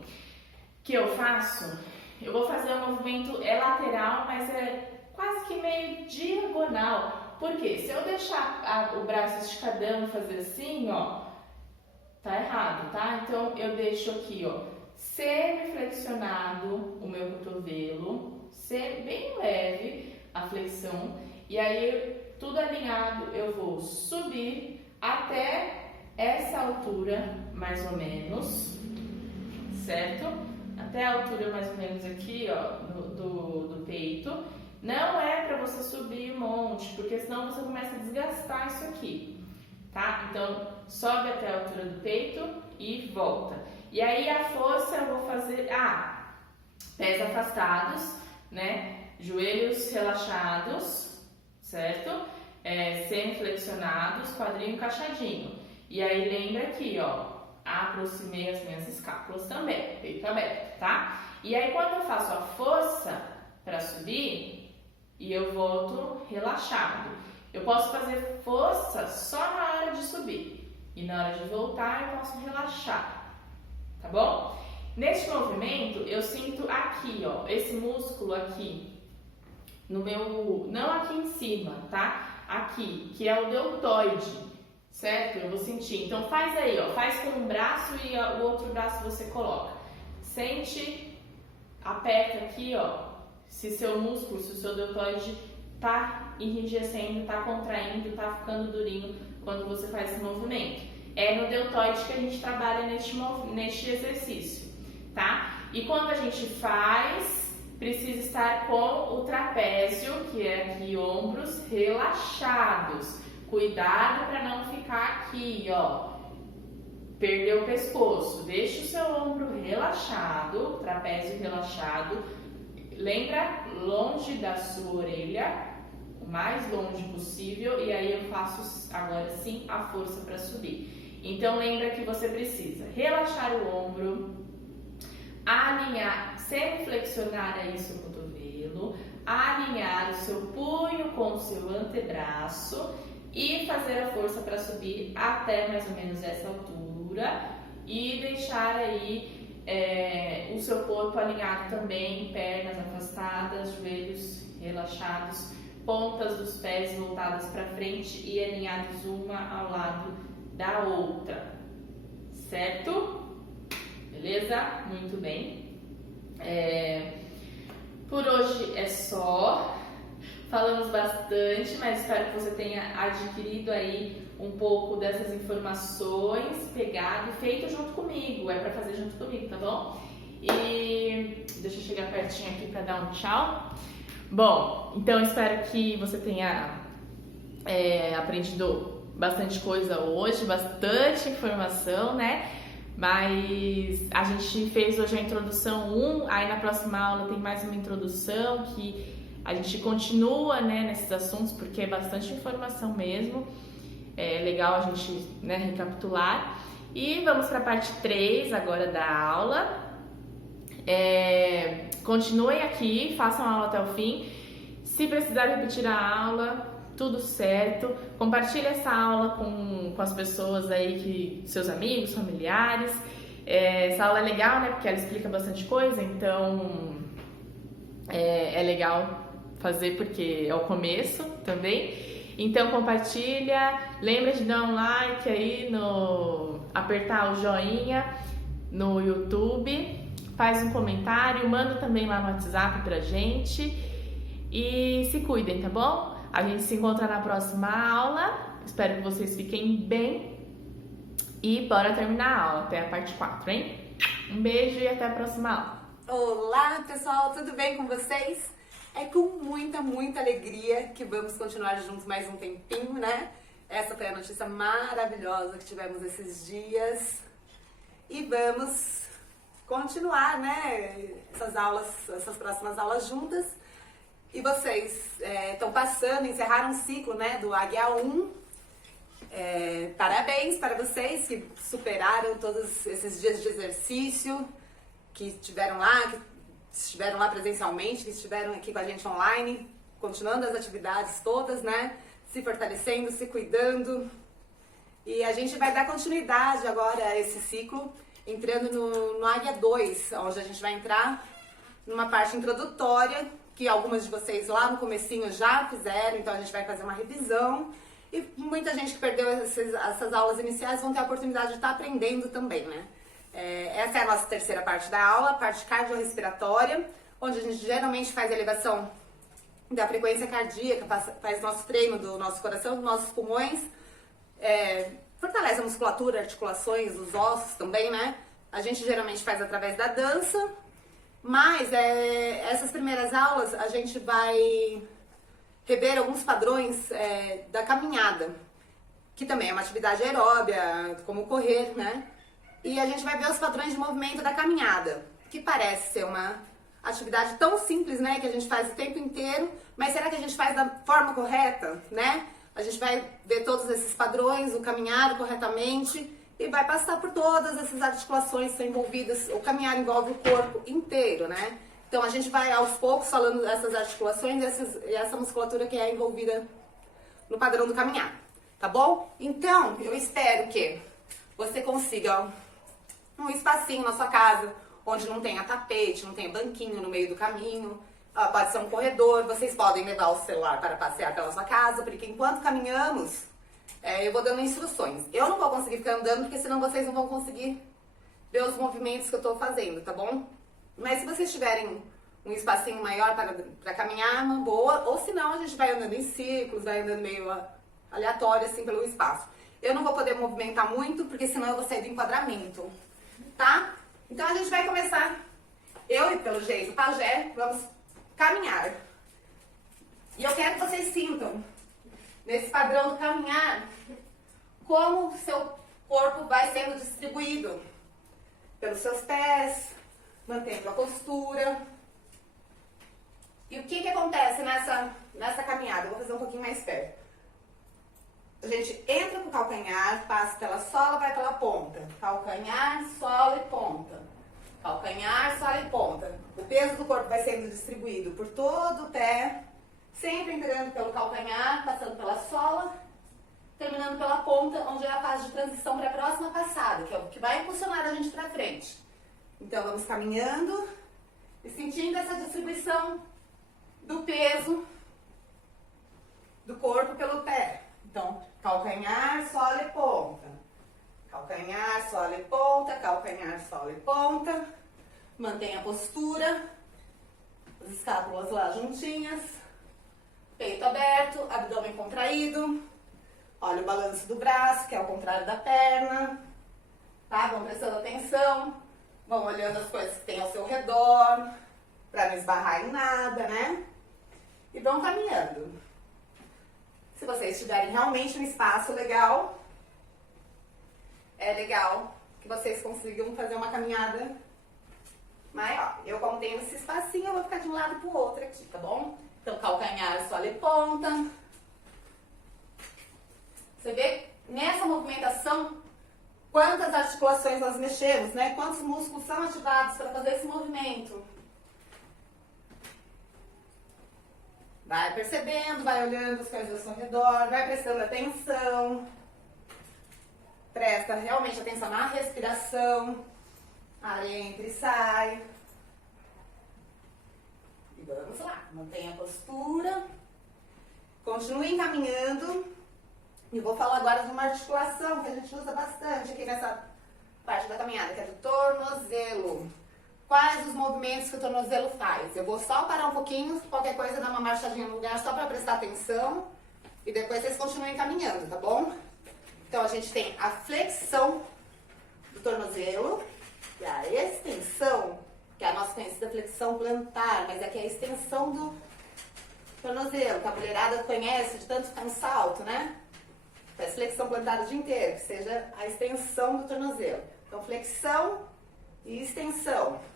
que eu faço, eu vou fazer um movimento lateral, mas é quase que meio diagonal. Por quê? Se eu deixar o braço esticadão e fazer assim, tá errado, tá? Então eu deixo aqui, semi-flexionado o meu cotovelo, bem leve a flexão, e aí tudo alinhado eu vou subir até essa altura, mais ou menos, certo? Até a altura mais ou menos aqui, do peito. Não é para você subir um monte, porque senão você começa a desgastar isso aqui, tá? Então, sobe até a altura do peito e volta. E aí a força eu vou fazer, pés afastados, né? Joelhos relaxados, certo? Semi-flexionados, quadril encaixadinho. E aí lembra aqui, aproximei as minhas escápulas também, peito aberto, tá? E aí quando eu faço a força para subir, e eu volto relaxado. Eu posso fazer força só na hora de subir. E na hora de voltar eu posso relaxar, tá bom? Neste movimento eu sinto aqui, esse músculo aqui, no meu, não aqui em cima, tá? Aqui, que é o deltoide, certo? Eu vou sentir. Então faz aí, faz com um braço e o outro braço você coloca. Sente, aperta aqui, se seu músculo, se o seu deltoide tá enrijecendo, tá contraindo, tá ficando durinho quando você faz esse movimento. É no deltoide que a gente trabalha neste exercício, tá? E quando a gente faz, precisa estar com o trapézio, que é aqui, ombros relaxados. Cuidado para não ficar aqui, perder o pescoço. Deixa o seu ombro relaxado, trapézio relaxado. Lembra, longe da sua orelha, o mais longe possível, e aí eu faço agora sim a força para subir. Então lembra que você precisa relaxar o ombro, alinhar, sempre flexionar aí seu cotovelo, alinhar o seu punho com o seu antebraço e fazer a força para subir até mais ou menos essa altura e deixar aí o seu corpo alinhado também, pernas afastadas, joelhos relaxados, pontas dos pés voltadas para frente e alinhados uma ao lado da outra, certo? Beleza? Muito bem. Por hoje é só. Falamos bastante, mas espero que você tenha adquirido aí um pouco dessas informações, pegado e feito junto comigo. É para fazer junto comigo, tá bom? E deixa eu chegar pertinho aqui para dar um tchau. Bom, então espero que você tenha aprendido bastante coisa hoje, bastante informação, né? Mas a gente fez hoje a introdução 1, aí na próxima aula tem mais uma introdução que a gente continua, né, nesses assuntos, porque é bastante informação mesmo. É legal a gente, né, recapitular. E vamos para a parte 3 agora da aula. Continuem aqui, façam a aula até o fim. Se precisar repetir a aula, tudo certo. Compartilhe essa aula com as pessoas aí, seus amigos, familiares. Essa aula é legal, né, porque ela explica bastante coisa, então é legal fazer porque é o começo também. Então compartilha, lembra de dar um like aí, apertar o joinha no YouTube, faz um comentário, manda também lá no WhatsApp pra gente e se cuidem, tá bom? A gente se encontra na próxima aula, espero que vocês fiquem bem e bora terminar a aula, até a parte 4, hein? Um beijo e até a próxima aula. Olá pessoal, tudo bem com vocês? É com muita alegria que vamos continuar juntos mais um tempinho, né? Essa foi a notícia maravilhosa que tivemos esses dias. E vamos continuar, né? Essas próximas aulas juntas. E vocês estão encerraram o ciclo, né, do Águia 1. Parabéns para vocês que superaram todos esses dias de exercício, que estiveram lá presencialmente, que estiveram aqui com a gente online, continuando as atividades todas, né? Se fortalecendo, se cuidando. E a gente vai dar continuidade agora a esse ciclo, entrando no Águia 2, onde a gente vai entrar numa parte introdutória, que algumas de vocês lá no comecinho já fizeram, então a gente vai fazer uma revisão. E muita gente que perdeu essas aulas iniciais vão ter a oportunidade de estar aprendendo também, né? Essa é a nossa terceira parte da aula, a parte cardiorrespiratória, onde a gente geralmente faz a elevação da frequência cardíaca, faz nosso treino do nosso coração, dos nossos pulmões, fortalece a musculatura, articulações, os ossos também, né? A gente geralmente faz através da dança, mas essas primeiras aulas a gente vai rever alguns padrões da caminhada, que também é uma atividade aeróbia, como correr, né? E a gente vai ver os padrões de movimento da caminhada, que parece ser uma atividade tão simples, né, que a gente faz o tempo inteiro, mas será que a gente faz da forma correta, né? A gente vai ver todos esses padrões, o caminhar corretamente e vai passar por todas essas articulações que são envolvidas. O caminhar envolve o corpo inteiro, né? Então a gente vai aos poucos falando dessas articulações e essa musculatura que é envolvida no padrão do caminhar, tá bom? Então eu espero que você consiga um espacinho na sua casa, onde não tenha tapete, não tenha banquinho no meio do caminho, pode ser um corredor, vocês podem levar o celular para passear pela sua casa, porque enquanto caminhamos, eu vou dando instruções. Eu não vou conseguir ficar andando, porque senão vocês não vão conseguir ver os movimentos que eu estou fazendo, tá bom? Mas se vocês tiverem um espacinho maior para caminhar, uma boa, ou senão a gente vai andando em círculos, vai andando meio aleatório, assim, pelo espaço. Eu não vou poder movimentar muito, porque senão eu vou sair do enquadramento, tá? Então a gente vai começar, eu e pelo jeito, Pajé, vamos caminhar. E eu quero que vocês sintam, nesse padrão do caminhar, como o seu corpo vai sendo distribuído pelos seus pés, mantendo a postura. E o que acontece nessa caminhada? Eu vou fazer um pouquinho mais perto. A gente entra pro calcanhar, passa pela sola, vai pela ponta. Calcanhar, sola e ponta. Calcanhar, sola e ponta. O peso do corpo vai sendo distribuído por todo o pé, sempre entrando pelo calcanhar, passando pela sola, terminando pela ponta, onde é a fase de transição para a próxima passada, que é o que vai impulsionar a gente para frente. Então, vamos caminhando e sentindo essa distribuição do peso do corpo pelo pé. Então, calcanhar, sola e ponta. Calcanhar, sola e ponta, calcanhar, sola e ponta. Mantenha a postura. As escápulas lá juntinhas. Peito aberto, abdômen contraído. Olha o balanço do braço, que é ao contrário da perna. Tá? Vão prestando atenção. Vão olhando as coisas que tem ao seu redor. Pra não esbarrar em nada, né? E vão caminhando. Se vocês tiverem realmente um espaço legal, é legal que vocês consigam fazer uma caminhada maior. Eu, como tenho esse espacinho, eu vou ficar de um lado pro outro aqui, tá bom? Então, calcanhar, sola e ponta. Você vê nessa movimentação quantas articulações nós mexemos, né? Quantos músculos são ativados para fazer esse movimento. Vai percebendo, vai olhando as coisas ao seu redor, vai prestando atenção. Presta realmente atenção na respiração. Ar entra e sai. E vamos lá. Mantenha a postura. Continue caminhando. E vou falar agora de uma articulação que a gente usa bastante aqui nessa parte da caminhada, que é do tornozelo. Quais os movimentos que o tornozelo faz? Eu vou só parar um pouquinho, qualquer coisa, dar uma marchadinha no lugar só para prestar atenção. E depois vocês continuem caminhando, tá bom? Então, a gente tem a flexão do tornozelo e a extensão, que é a nossa conhecida flexão plantar, mas aqui é a extensão do tornozelo, que a mulherada conhece de tanto ficar no salto, né? Faz flexão plantar o dia inteiro, que seja a extensão do tornozelo. Então, flexão e extensão.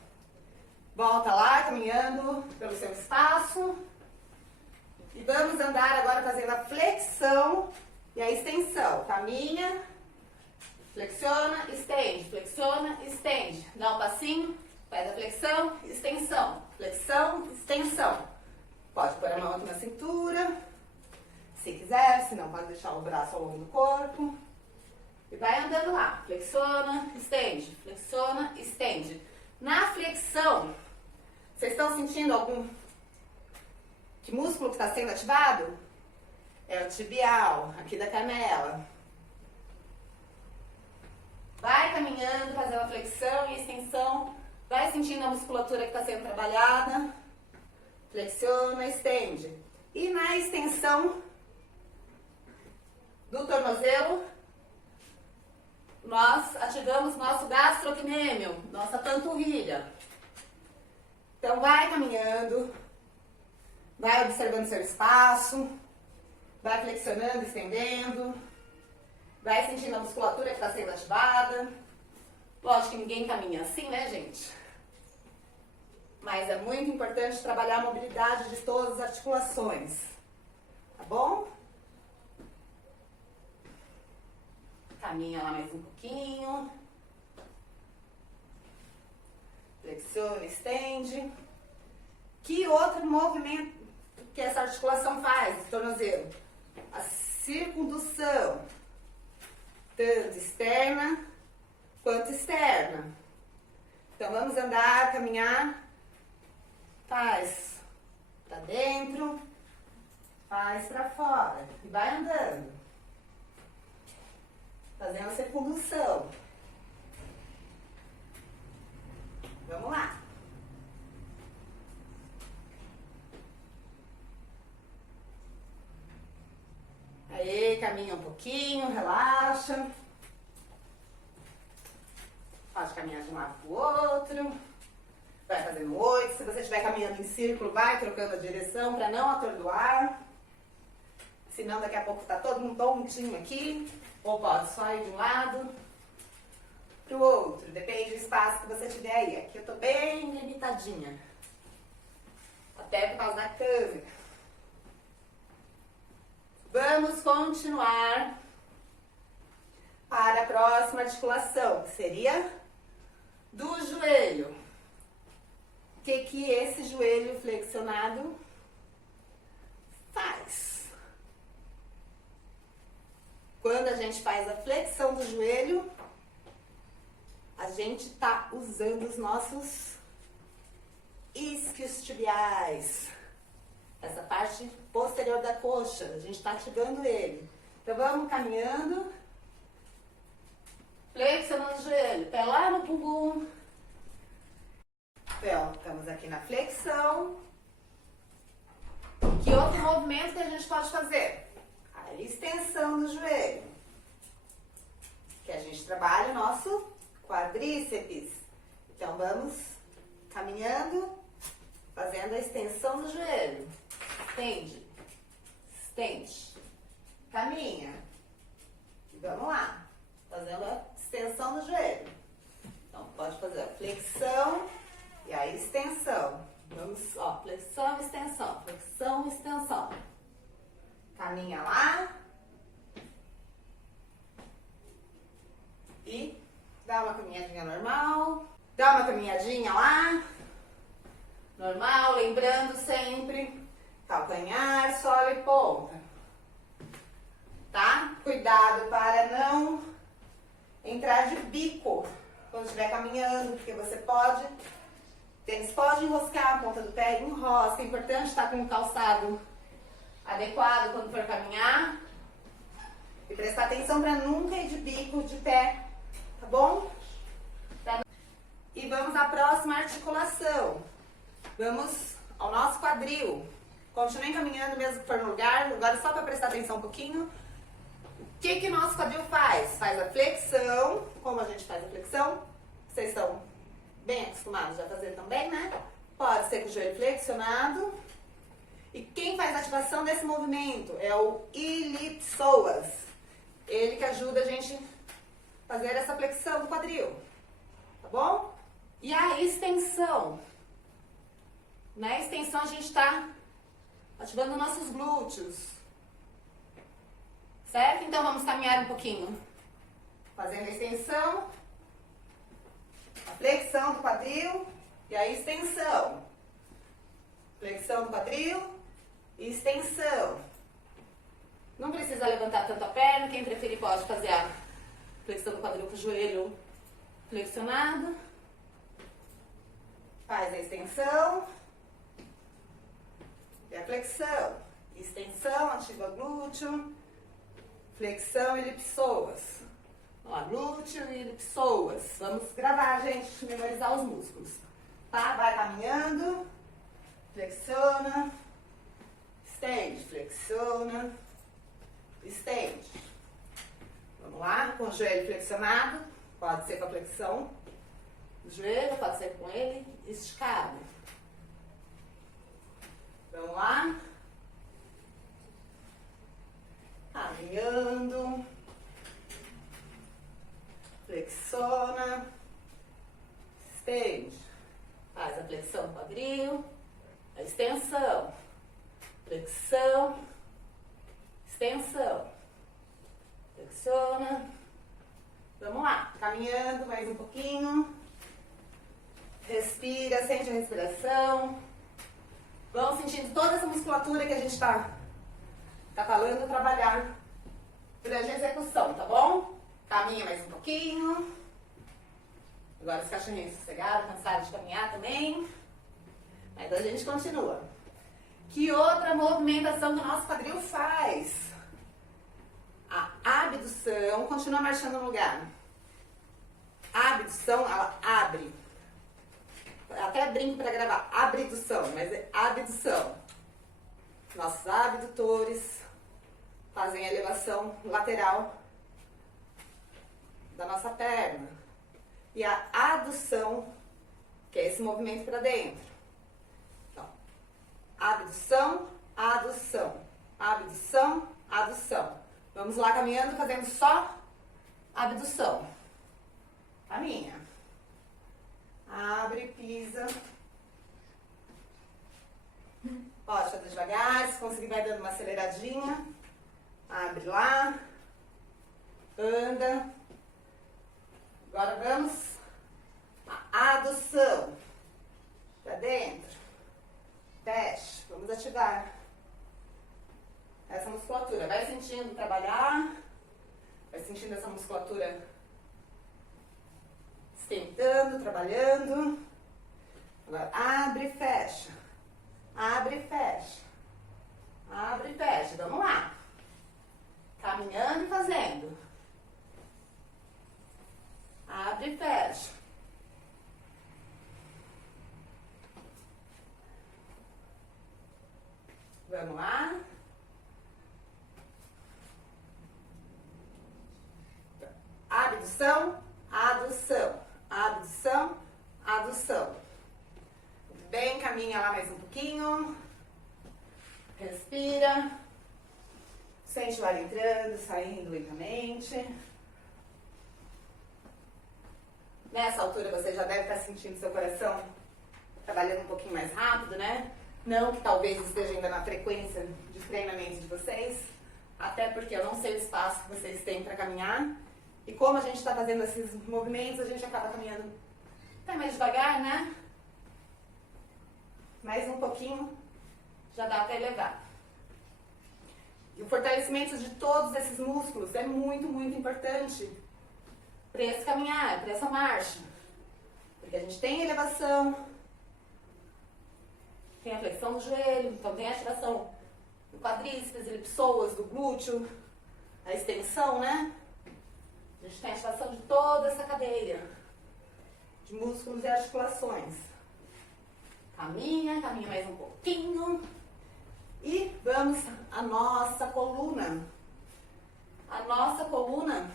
Volta lá, caminhando pelo seu espaço. E vamos andar agora fazendo a flexão e a extensão. Caminha, flexiona, estende. Dá um passinho, faz a flexão, extensão. Flexão, extensão. Pode pôr a mão aqui na cintura, se quiser, se não pode deixar o braço ao longo do corpo. E vai andando lá. Flexiona, estende. Na flexão, vocês estão sentindo algum... Que músculo que está sendo ativado? É o tibial, aqui da canela. Vai caminhando, fazendo a flexão e extensão. Vai sentindo a musculatura que está sendo trabalhada. Flexiona, estende. E na extensão do tornozelo, nós ativamos nosso gastrocnêmio, nossa panturrilha. Então, vai caminhando, vai observando seu espaço, vai flexionando, estendendo, vai sentindo a musculatura que está sendo ativada. Lógico que ninguém caminha assim, né, gente? Mas é muito importante trabalhar a mobilidade de todas as articulações, tá bom? Caminha lá mais um pouquinho. Flexiona, estende. Que outro movimento que essa articulação faz, do tornozelo? A circundução, tanto externa quanto externa. Então vamos andar, caminhar. Faz pra dentro, faz pra fora. E vai andando. Fazendo a circundução. Vamos lá. Aí, caminha um pouquinho, relaxa. Pode caminhar de um lado pro outro. Vai fazendo 8. Se você estiver caminhando em círculo, vai trocando a direção para não atordoar. Senão daqui a pouco tá todo mundo tontinho aqui. Ou pode só ir de um lado pro outro. Depende do espaço que você tiver aí. Aqui eu tô bem limitadinha. Até por causa da câmera. Vamos continuar próxima articulação, que seria do joelho. O que esse joelho flexionado faz? Quando a gente faz a flexão do joelho, a gente está usando os nossos isquiotibiais. Essa parte posterior da coxa, a gente está ativando ele. Então vamos caminhando, flexionando o joelho, pé lá no bumbum. Então, estamos aqui na flexão. Que outro movimento que a gente pode fazer? A extensão do joelho. Que a gente trabalha o nosso quadríceps. Então vamos caminhando, fazendo a extensão do joelho. Estende, estende, caminha. E vamos lá, fazendo a extensão do joelho. Então pode fazer a flexão e a extensão. Vamos, ó, flexão, extensão, flexão, extensão. Caminha lá. E dá uma caminhadinha normal. Dá uma caminhadinha lá. Normal, lembrando sempre, calcanhar, sola e ponta. Tá? Cuidado para não entrar de bico quando estiver caminhando, porque você pode, tênis pode enroscar a ponta do pé, enrosca. É importante estar com o calçado adequado quando for caminhar. E prestar atenção para nunca ir de bico de pé, tá bom? E vamos à próxima articulação. Vamos ao nosso quadril. Continuem caminhando mesmo que for no lugar. Agora só para prestar atenção um pouquinho. O que nosso quadril faz? Faz a flexão. Como a gente faz a flexão? Vocês estão bem acostumados a fazer também, né? Pode ser com o joelho flexionado. E quem faz a ativação desse movimento é o iliopsoas. Ele que ajuda a gente a fazer essa flexão do quadril. Tá bom? E a extensão. Na extensão a gente está ativando nossos glúteos. Certo? Então vamos caminhar um pouquinho. Fazendo a extensão, a flexão do quadril e a extensão. Flexão do quadril e extensão. Não precisa levantar tanto a perna, quem preferir pode fazer a flexão do quadril com o joelho flexionado. Faz a extensão e a flexão. Extensão, ativa glúteo. Flexão e elipsoas. Ó, glúteo e elipsoas. Vamos gravar, gente, memorizar os músculos. Tá? Vai caminhando. Flexiona. Estende. Flexiona. Estende. Vamos lá, com o joelho flexionado. Pode ser com a flexão do joelho, pode ser com ele esticado. Vamos lá. Caminhando. Flexiona. Estende. Faz a flexão do quadril. A extensão. Flexão. Extensão. Flexiona. Vamos lá. Caminhando mais um pouquinho. Respira, sente a respiração. Vão sentindo toda essa musculatura que a gente tá falando, trabalhar durante a execução, tá bom? Caminha mais um pouquinho. Agora os cachorrinhos sossegaram, cansaram de caminhar também. Mas a gente continua. Que outra movimentação que o nosso quadril faz? A abdução, continua marchando no lugar. A abdução, ela abre. Até brinco para gravar, abdução, mas é abdução. Nossos abdutores fazem a elevação lateral da nossa perna. E a adução, que é esse movimento para dentro. Então, abdução, adução, abdução, adução. Vamos lá caminhando, fazendo só abdução. Caminha. Abre, pisa. Pode fazer devagar, se conseguir vai dando uma aceleradinha. Abre lá. Anda. sentindo essa musculatura esquentando, trabalhando. Agora, abre e fecha. Abre e fecha. Abre e fecha. Vamos lá. Caminhando e fazendo. Abre e fecha. Vamos lá. Abdução, adução, abdução, adução. Muito bem, caminha lá mais um pouquinho. Respira. Sente o ar entrando, saindo lentamente. Nessa altura você já deve estar sentindo seu coração trabalhando um pouquinho mais rápido, né? Não que talvez esteja ainda na frequência de treinamento de vocês, até porque eu não sei o espaço que vocês têm para caminhar. E como a gente está fazendo esses movimentos, a gente acaba caminhando até mais devagar, né? Mais um pouquinho, já dá para elevar. E o fortalecimento de todos esses músculos é muito, muito importante para esse caminhar, para essa marcha. Porque a gente tem elevação, tem a flexão do joelho, então tem a ativação do quadríceps, elipsoas, do glúteo, a extensão, né? A gente tem a ativação de toda essa cadeia de músculos e articulações. Caminha, caminha mais um pouquinho. E vamos à nossa coluna. A nossa coluna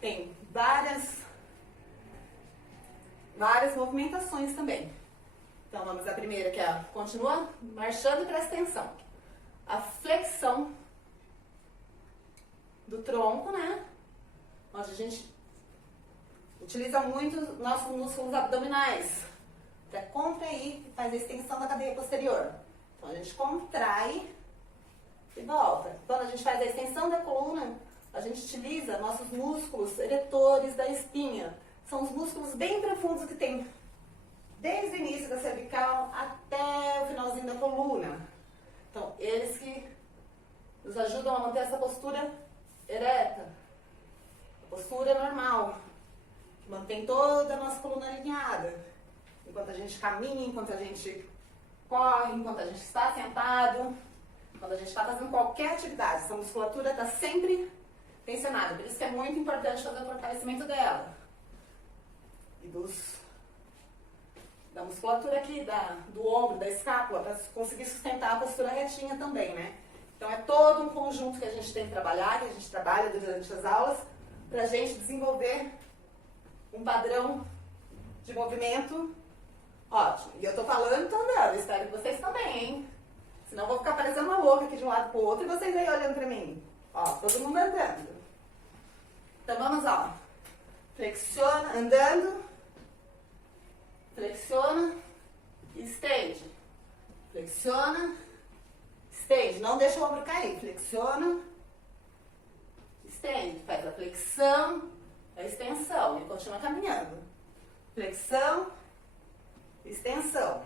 tem várias movimentações também. Então vamos à primeira, que é continua marchando e presta atenção. A flexão do tronco, né? Onde a gente utiliza muito os nossos músculos abdominais para contrair e fazer a extensão da cadeia posterior. Então a gente contrai e volta. Quando a gente faz a extensão da coluna, a gente utiliza nossos músculos eretores da espinha. São os músculos bem profundos que tem desde o início da cervical até o finalzinho da coluna. Então, eles que nos ajudam a manter essa postura ereta, a postura normal, que mantém toda a nossa coluna alinhada. Enquanto a gente caminha, enquanto a gente corre, enquanto a gente está sentado, quando a gente está fazendo qualquer atividade, essa musculatura está sempre tensionada. Por isso que é muito importante fazer o fortalecimento dela. E da musculatura aqui, do ombro, da escápula, para conseguir sustentar a postura retinha também, né? Então é todo um conjunto que a gente tem que trabalhar, que a gente trabalha durante as aulas, para a gente desenvolver um padrão de movimento ótimo. E eu tô falando e tô andando, espero que vocês também, hein? Senão eu vou ficar parecendo uma louca aqui de um lado pro outro e vocês aí olhando pra mim. Ó, todo mundo andando. Então vamos, ó. Flexiona, andando. Flexiona, estende. Flexiona, estende. Não deixa o ombro cair. Flexiona, estende. Faz a flexão, a extensão e continua caminhando. Flexão, extensão.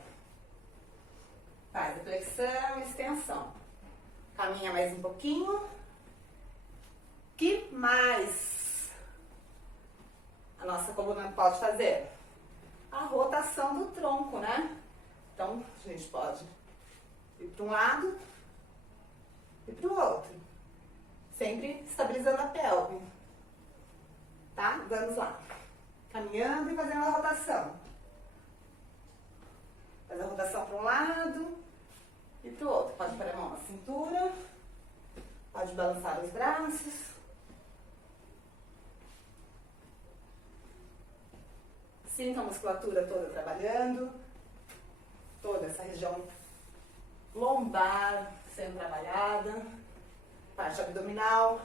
Faz a flexão, extensão. Caminha mais um pouquinho. Que mais a nossa coluna pode fazer? A rotação do tronco, né? Então, a gente pode ir para um lado e para o outro. Sempre estabilizando a pelve. Tá? Vamos lá. Caminhando e fazendo a rotação. Faz a rotação para um lado e para o outro. Pode pôr a mão na cintura. Pode balançar os braços. Sinta a musculatura toda trabalhando. Toda essa região lombar sendo trabalhada. Parte abdominal.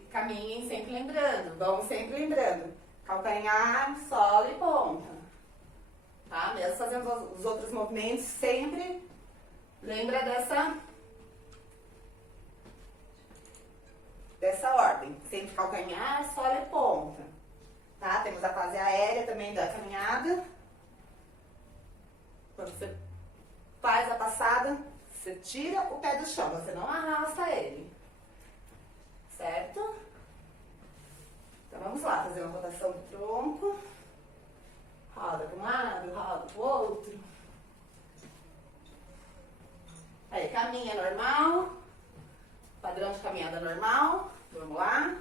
E caminhem sempre lembrando. Vamos sempre lembrando. Calcanhar, sola e ponta. Tá? Mesmo fazendo os outros movimentos, sempre lembra dessa ordem. Sempre calcanhar, sola e ponta. Tá? Temos a fase aérea também da caminhada. Quando você faz a passada, Você tira o pé do chão, você não arrasta ele. Certo? Então vamos lá, fazer uma rotação do tronco. Roda para um lado, roda para o outro. Aí, caminha normal. Padrão de caminhada normal. Vamos lá.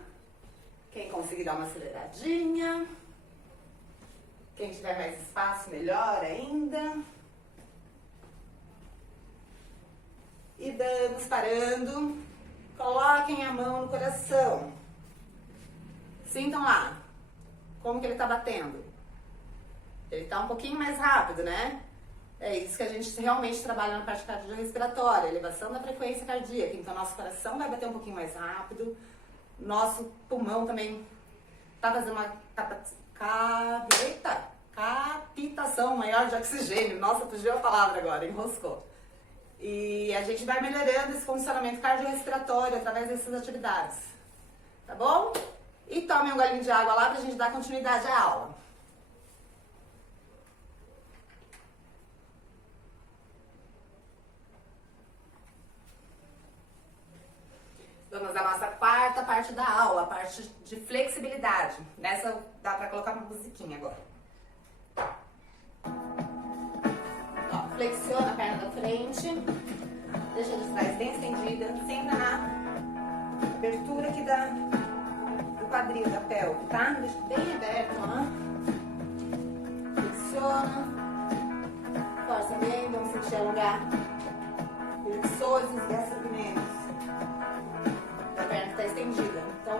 Quem conseguir dar uma aceleradinha. Quem tiver mais espaço, melhor ainda. E vamos parando. Coloquem a mão no coração. Sintam lá. Como que ele está batendo. Ele está um pouquinho mais rápido, né? É isso que a gente realmente trabalha na parte cardiorrespiratória, elevação da frequência cardíaca. Então, nosso coração vai bater um pouquinho mais rápido. Nosso pulmão também está fazendo uma captação maior de oxigênio. Nossa, fugiu a palavra agora, enroscou. E a gente vai melhorando esse funcionamento cardiorrespiratório através dessas atividades. Tá bom? E tome um golinho de água lá pra gente dar continuidade à aula. Vamos à nossa quarta parte da aula, a parte de flexibilidade. Nessa dá pra colocar uma musiquinha agora. Ó, flexiona a perna da frente, deixa de trás bem estendida, senta na abertura aqui do quadril, da pelve, tá? Deixa bem aberto, ó. Flexiona, força bem, vamos sentir alongar flexores e gastrocnêmios. A perna está estendida, então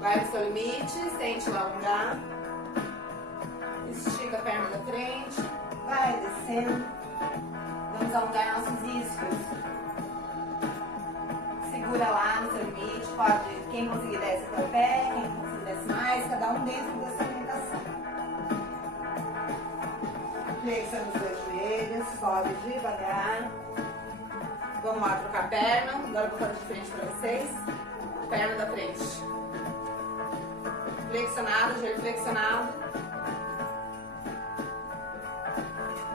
vai no seu limite, sente lá alongar, estica a perna da frente, vai descendo, vamos alongar nossos isquios, segura lá no seu limite, pode, quem conseguir desce até o pé, quem conseguir desce mais, cada um dentro da sua limitação. Flexiona os dois joelhos, sobe devagar. Vamos lá, trocar a perna. Agora eu vou fazer de frente para vocês. Perna da frente. Flexionado, joelho flexionado.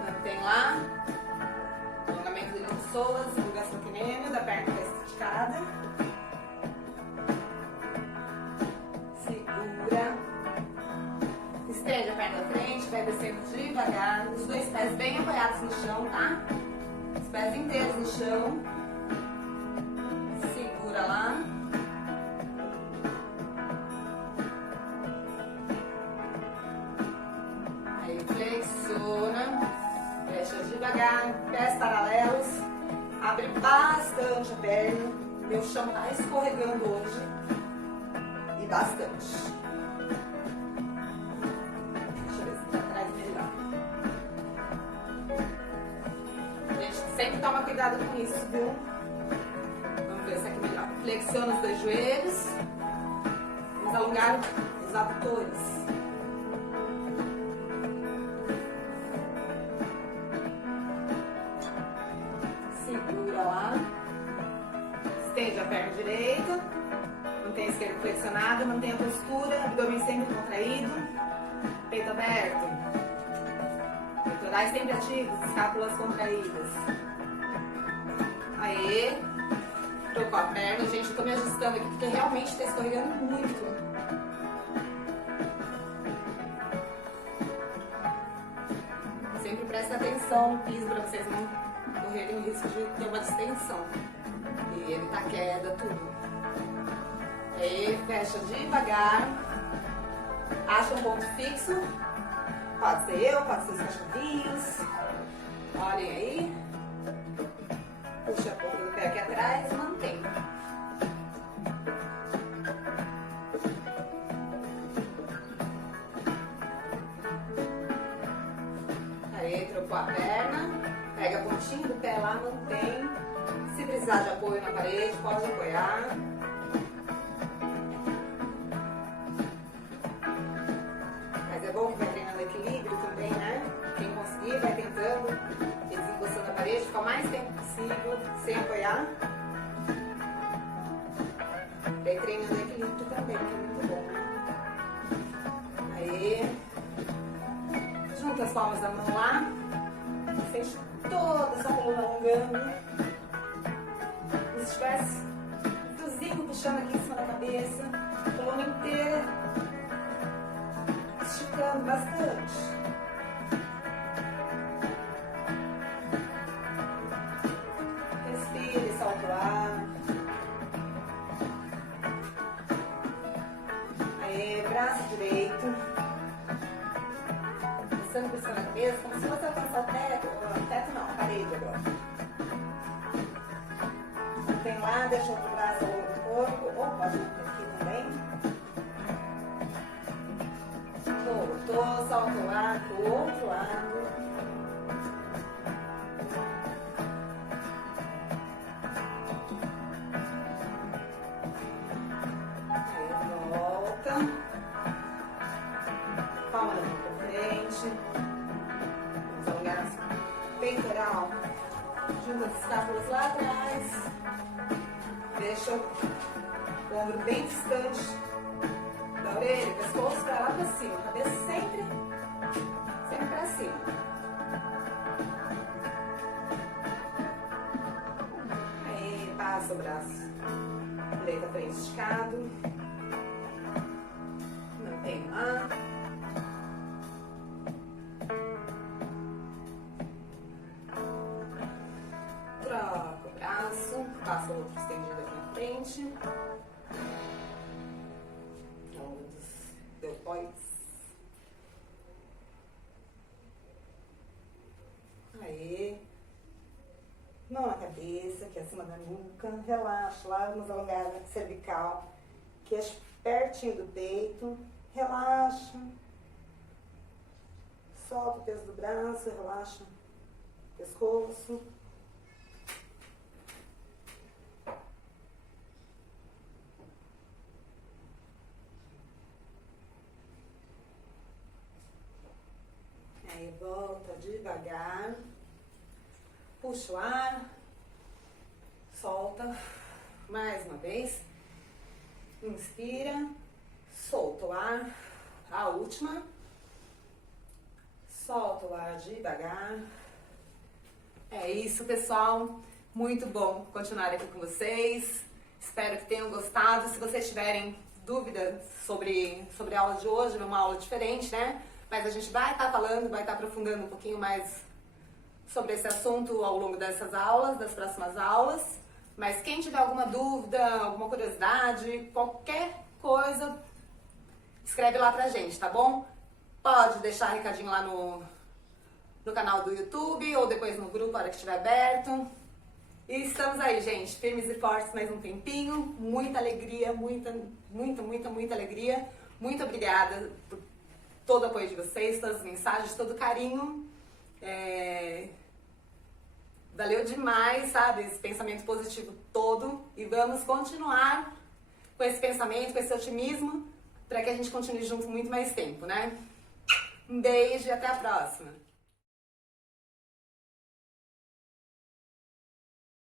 Mantém lá. Alongamento de psoas, do gastrocnêmio, da perna que está esticada. Segura. Estende a perna da frente, vai descendo devagar. Os dois pés bem apoiados no chão, tá? Os pés inteiros no chão. Segura lá. Aí flexiona. Fecha devagar. Pés paralelos. Abre bastante a perna. Meu chão tá escorregando hoje. E bastante. Deixa eu ver se tá atrás melhor. Sempre toma cuidado com isso, viu? Vamos ver esse aqui melhor. Flexiona os dois joelhos. Vamos alongar os abdutores. Segura lá. Estende a perna direita. Mantém a esquerda flexionada. Mantém a postura. Abdômen sempre contraído. Peito aberto. Peitorais sempre ativos. Escápulas contraídas. Aê, trocou a perna, gente, eu tô me ajustando aqui porque realmente tá escorregando muito. Sempre presta atenção no piso pra vocês não correrem o risco de ter uma distensão. E ele tá queda, tudo. Aê, fecha devagar. Acha um ponto fixo. Pode ser eu, pode ser os cachorrinhos. Olhem aí. Puxa a ponta do pé aqui atrás, mantém. Aí, trocou a perna. Pega a pontinha do pé lá, mantém. Se precisar de apoio na parede, pode apoiar. Mas é bom que vai treinando equilíbrio também, né? Quem conseguir, vai tentando. Desencostando a parede, fica o mais tempo possível, sem apoiar. Daí treinando equilíbrio também, que é muito bom. Aí. Junta as palmas da mão lá. Sente toda essa coluna alongando. Como se tivesse um fiozinho puxando aqui em cima da cabeça. A coluna inteira esticando bastante. Respire, solta o ar. Aí, braço direito. Passando por cima da cabeça, como se fosse alcançar o teto. Teto não, a parede agora. Vem lá, deixa o outro braço ao longo do corpo. Ou pode vir aqui também. Voltou, solta o ar pro outro lado. Palma da mão para frente. Vamos alongar a peitoral. Junta as escápulas lá atrás. Deixa o ombro bem distante da orelha, pescoço para lá para cima. Cabeça sempre para cima. Aí, passa o braço direito à frente esticado. Mantém lá. Troca o braço, passa o outro estendido aqui na frente. Ao longo dos deltoides. Aí. Mão na cabeça, aqui acima da nuca. Relaxa lá, vamos alongar a cervical, que é pertinho do peito. Relaxa. Solta o peso do braço, relaxa o pescoço. Aí volta devagar. Puxa o ar. Solta. Mais uma vez. Inspira. Solta o ar. A última. Solta o ar devagar. É isso, pessoal. Muito bom continuar aqui com vocês. Espero que tenham gostado. Se vocês tiverem dúvidas sobre a aula de hoje, é uma aula diferente, né? Mas a gente vai estar falando, vai estar aprofundando um pouquinho mais sobre esse assunto ao longo dessas aulas, das próximas aulas. Mas quem tiver alguma dúvida, alguma curiosidade, qualquer coisa, escreve lá pra gente, tá bom? Pode deixar recadinho lá no canal do YouTube ou depois no grupo, a hora que estiver aberto. E estamos aí, gente, firmes e fortes mais um tempinho. Muita alegria, muita alegria. Muito obrigada por todo o apoio de vocês, todas as mensagens, todo o carinho. Valeu demais, sabe? Esse pensamento positivo todo. E vamos continuar com esse pensamento, com esse otimismo, para que a gente continue junto muito mais tempo, né? Um beijo e até a próxima!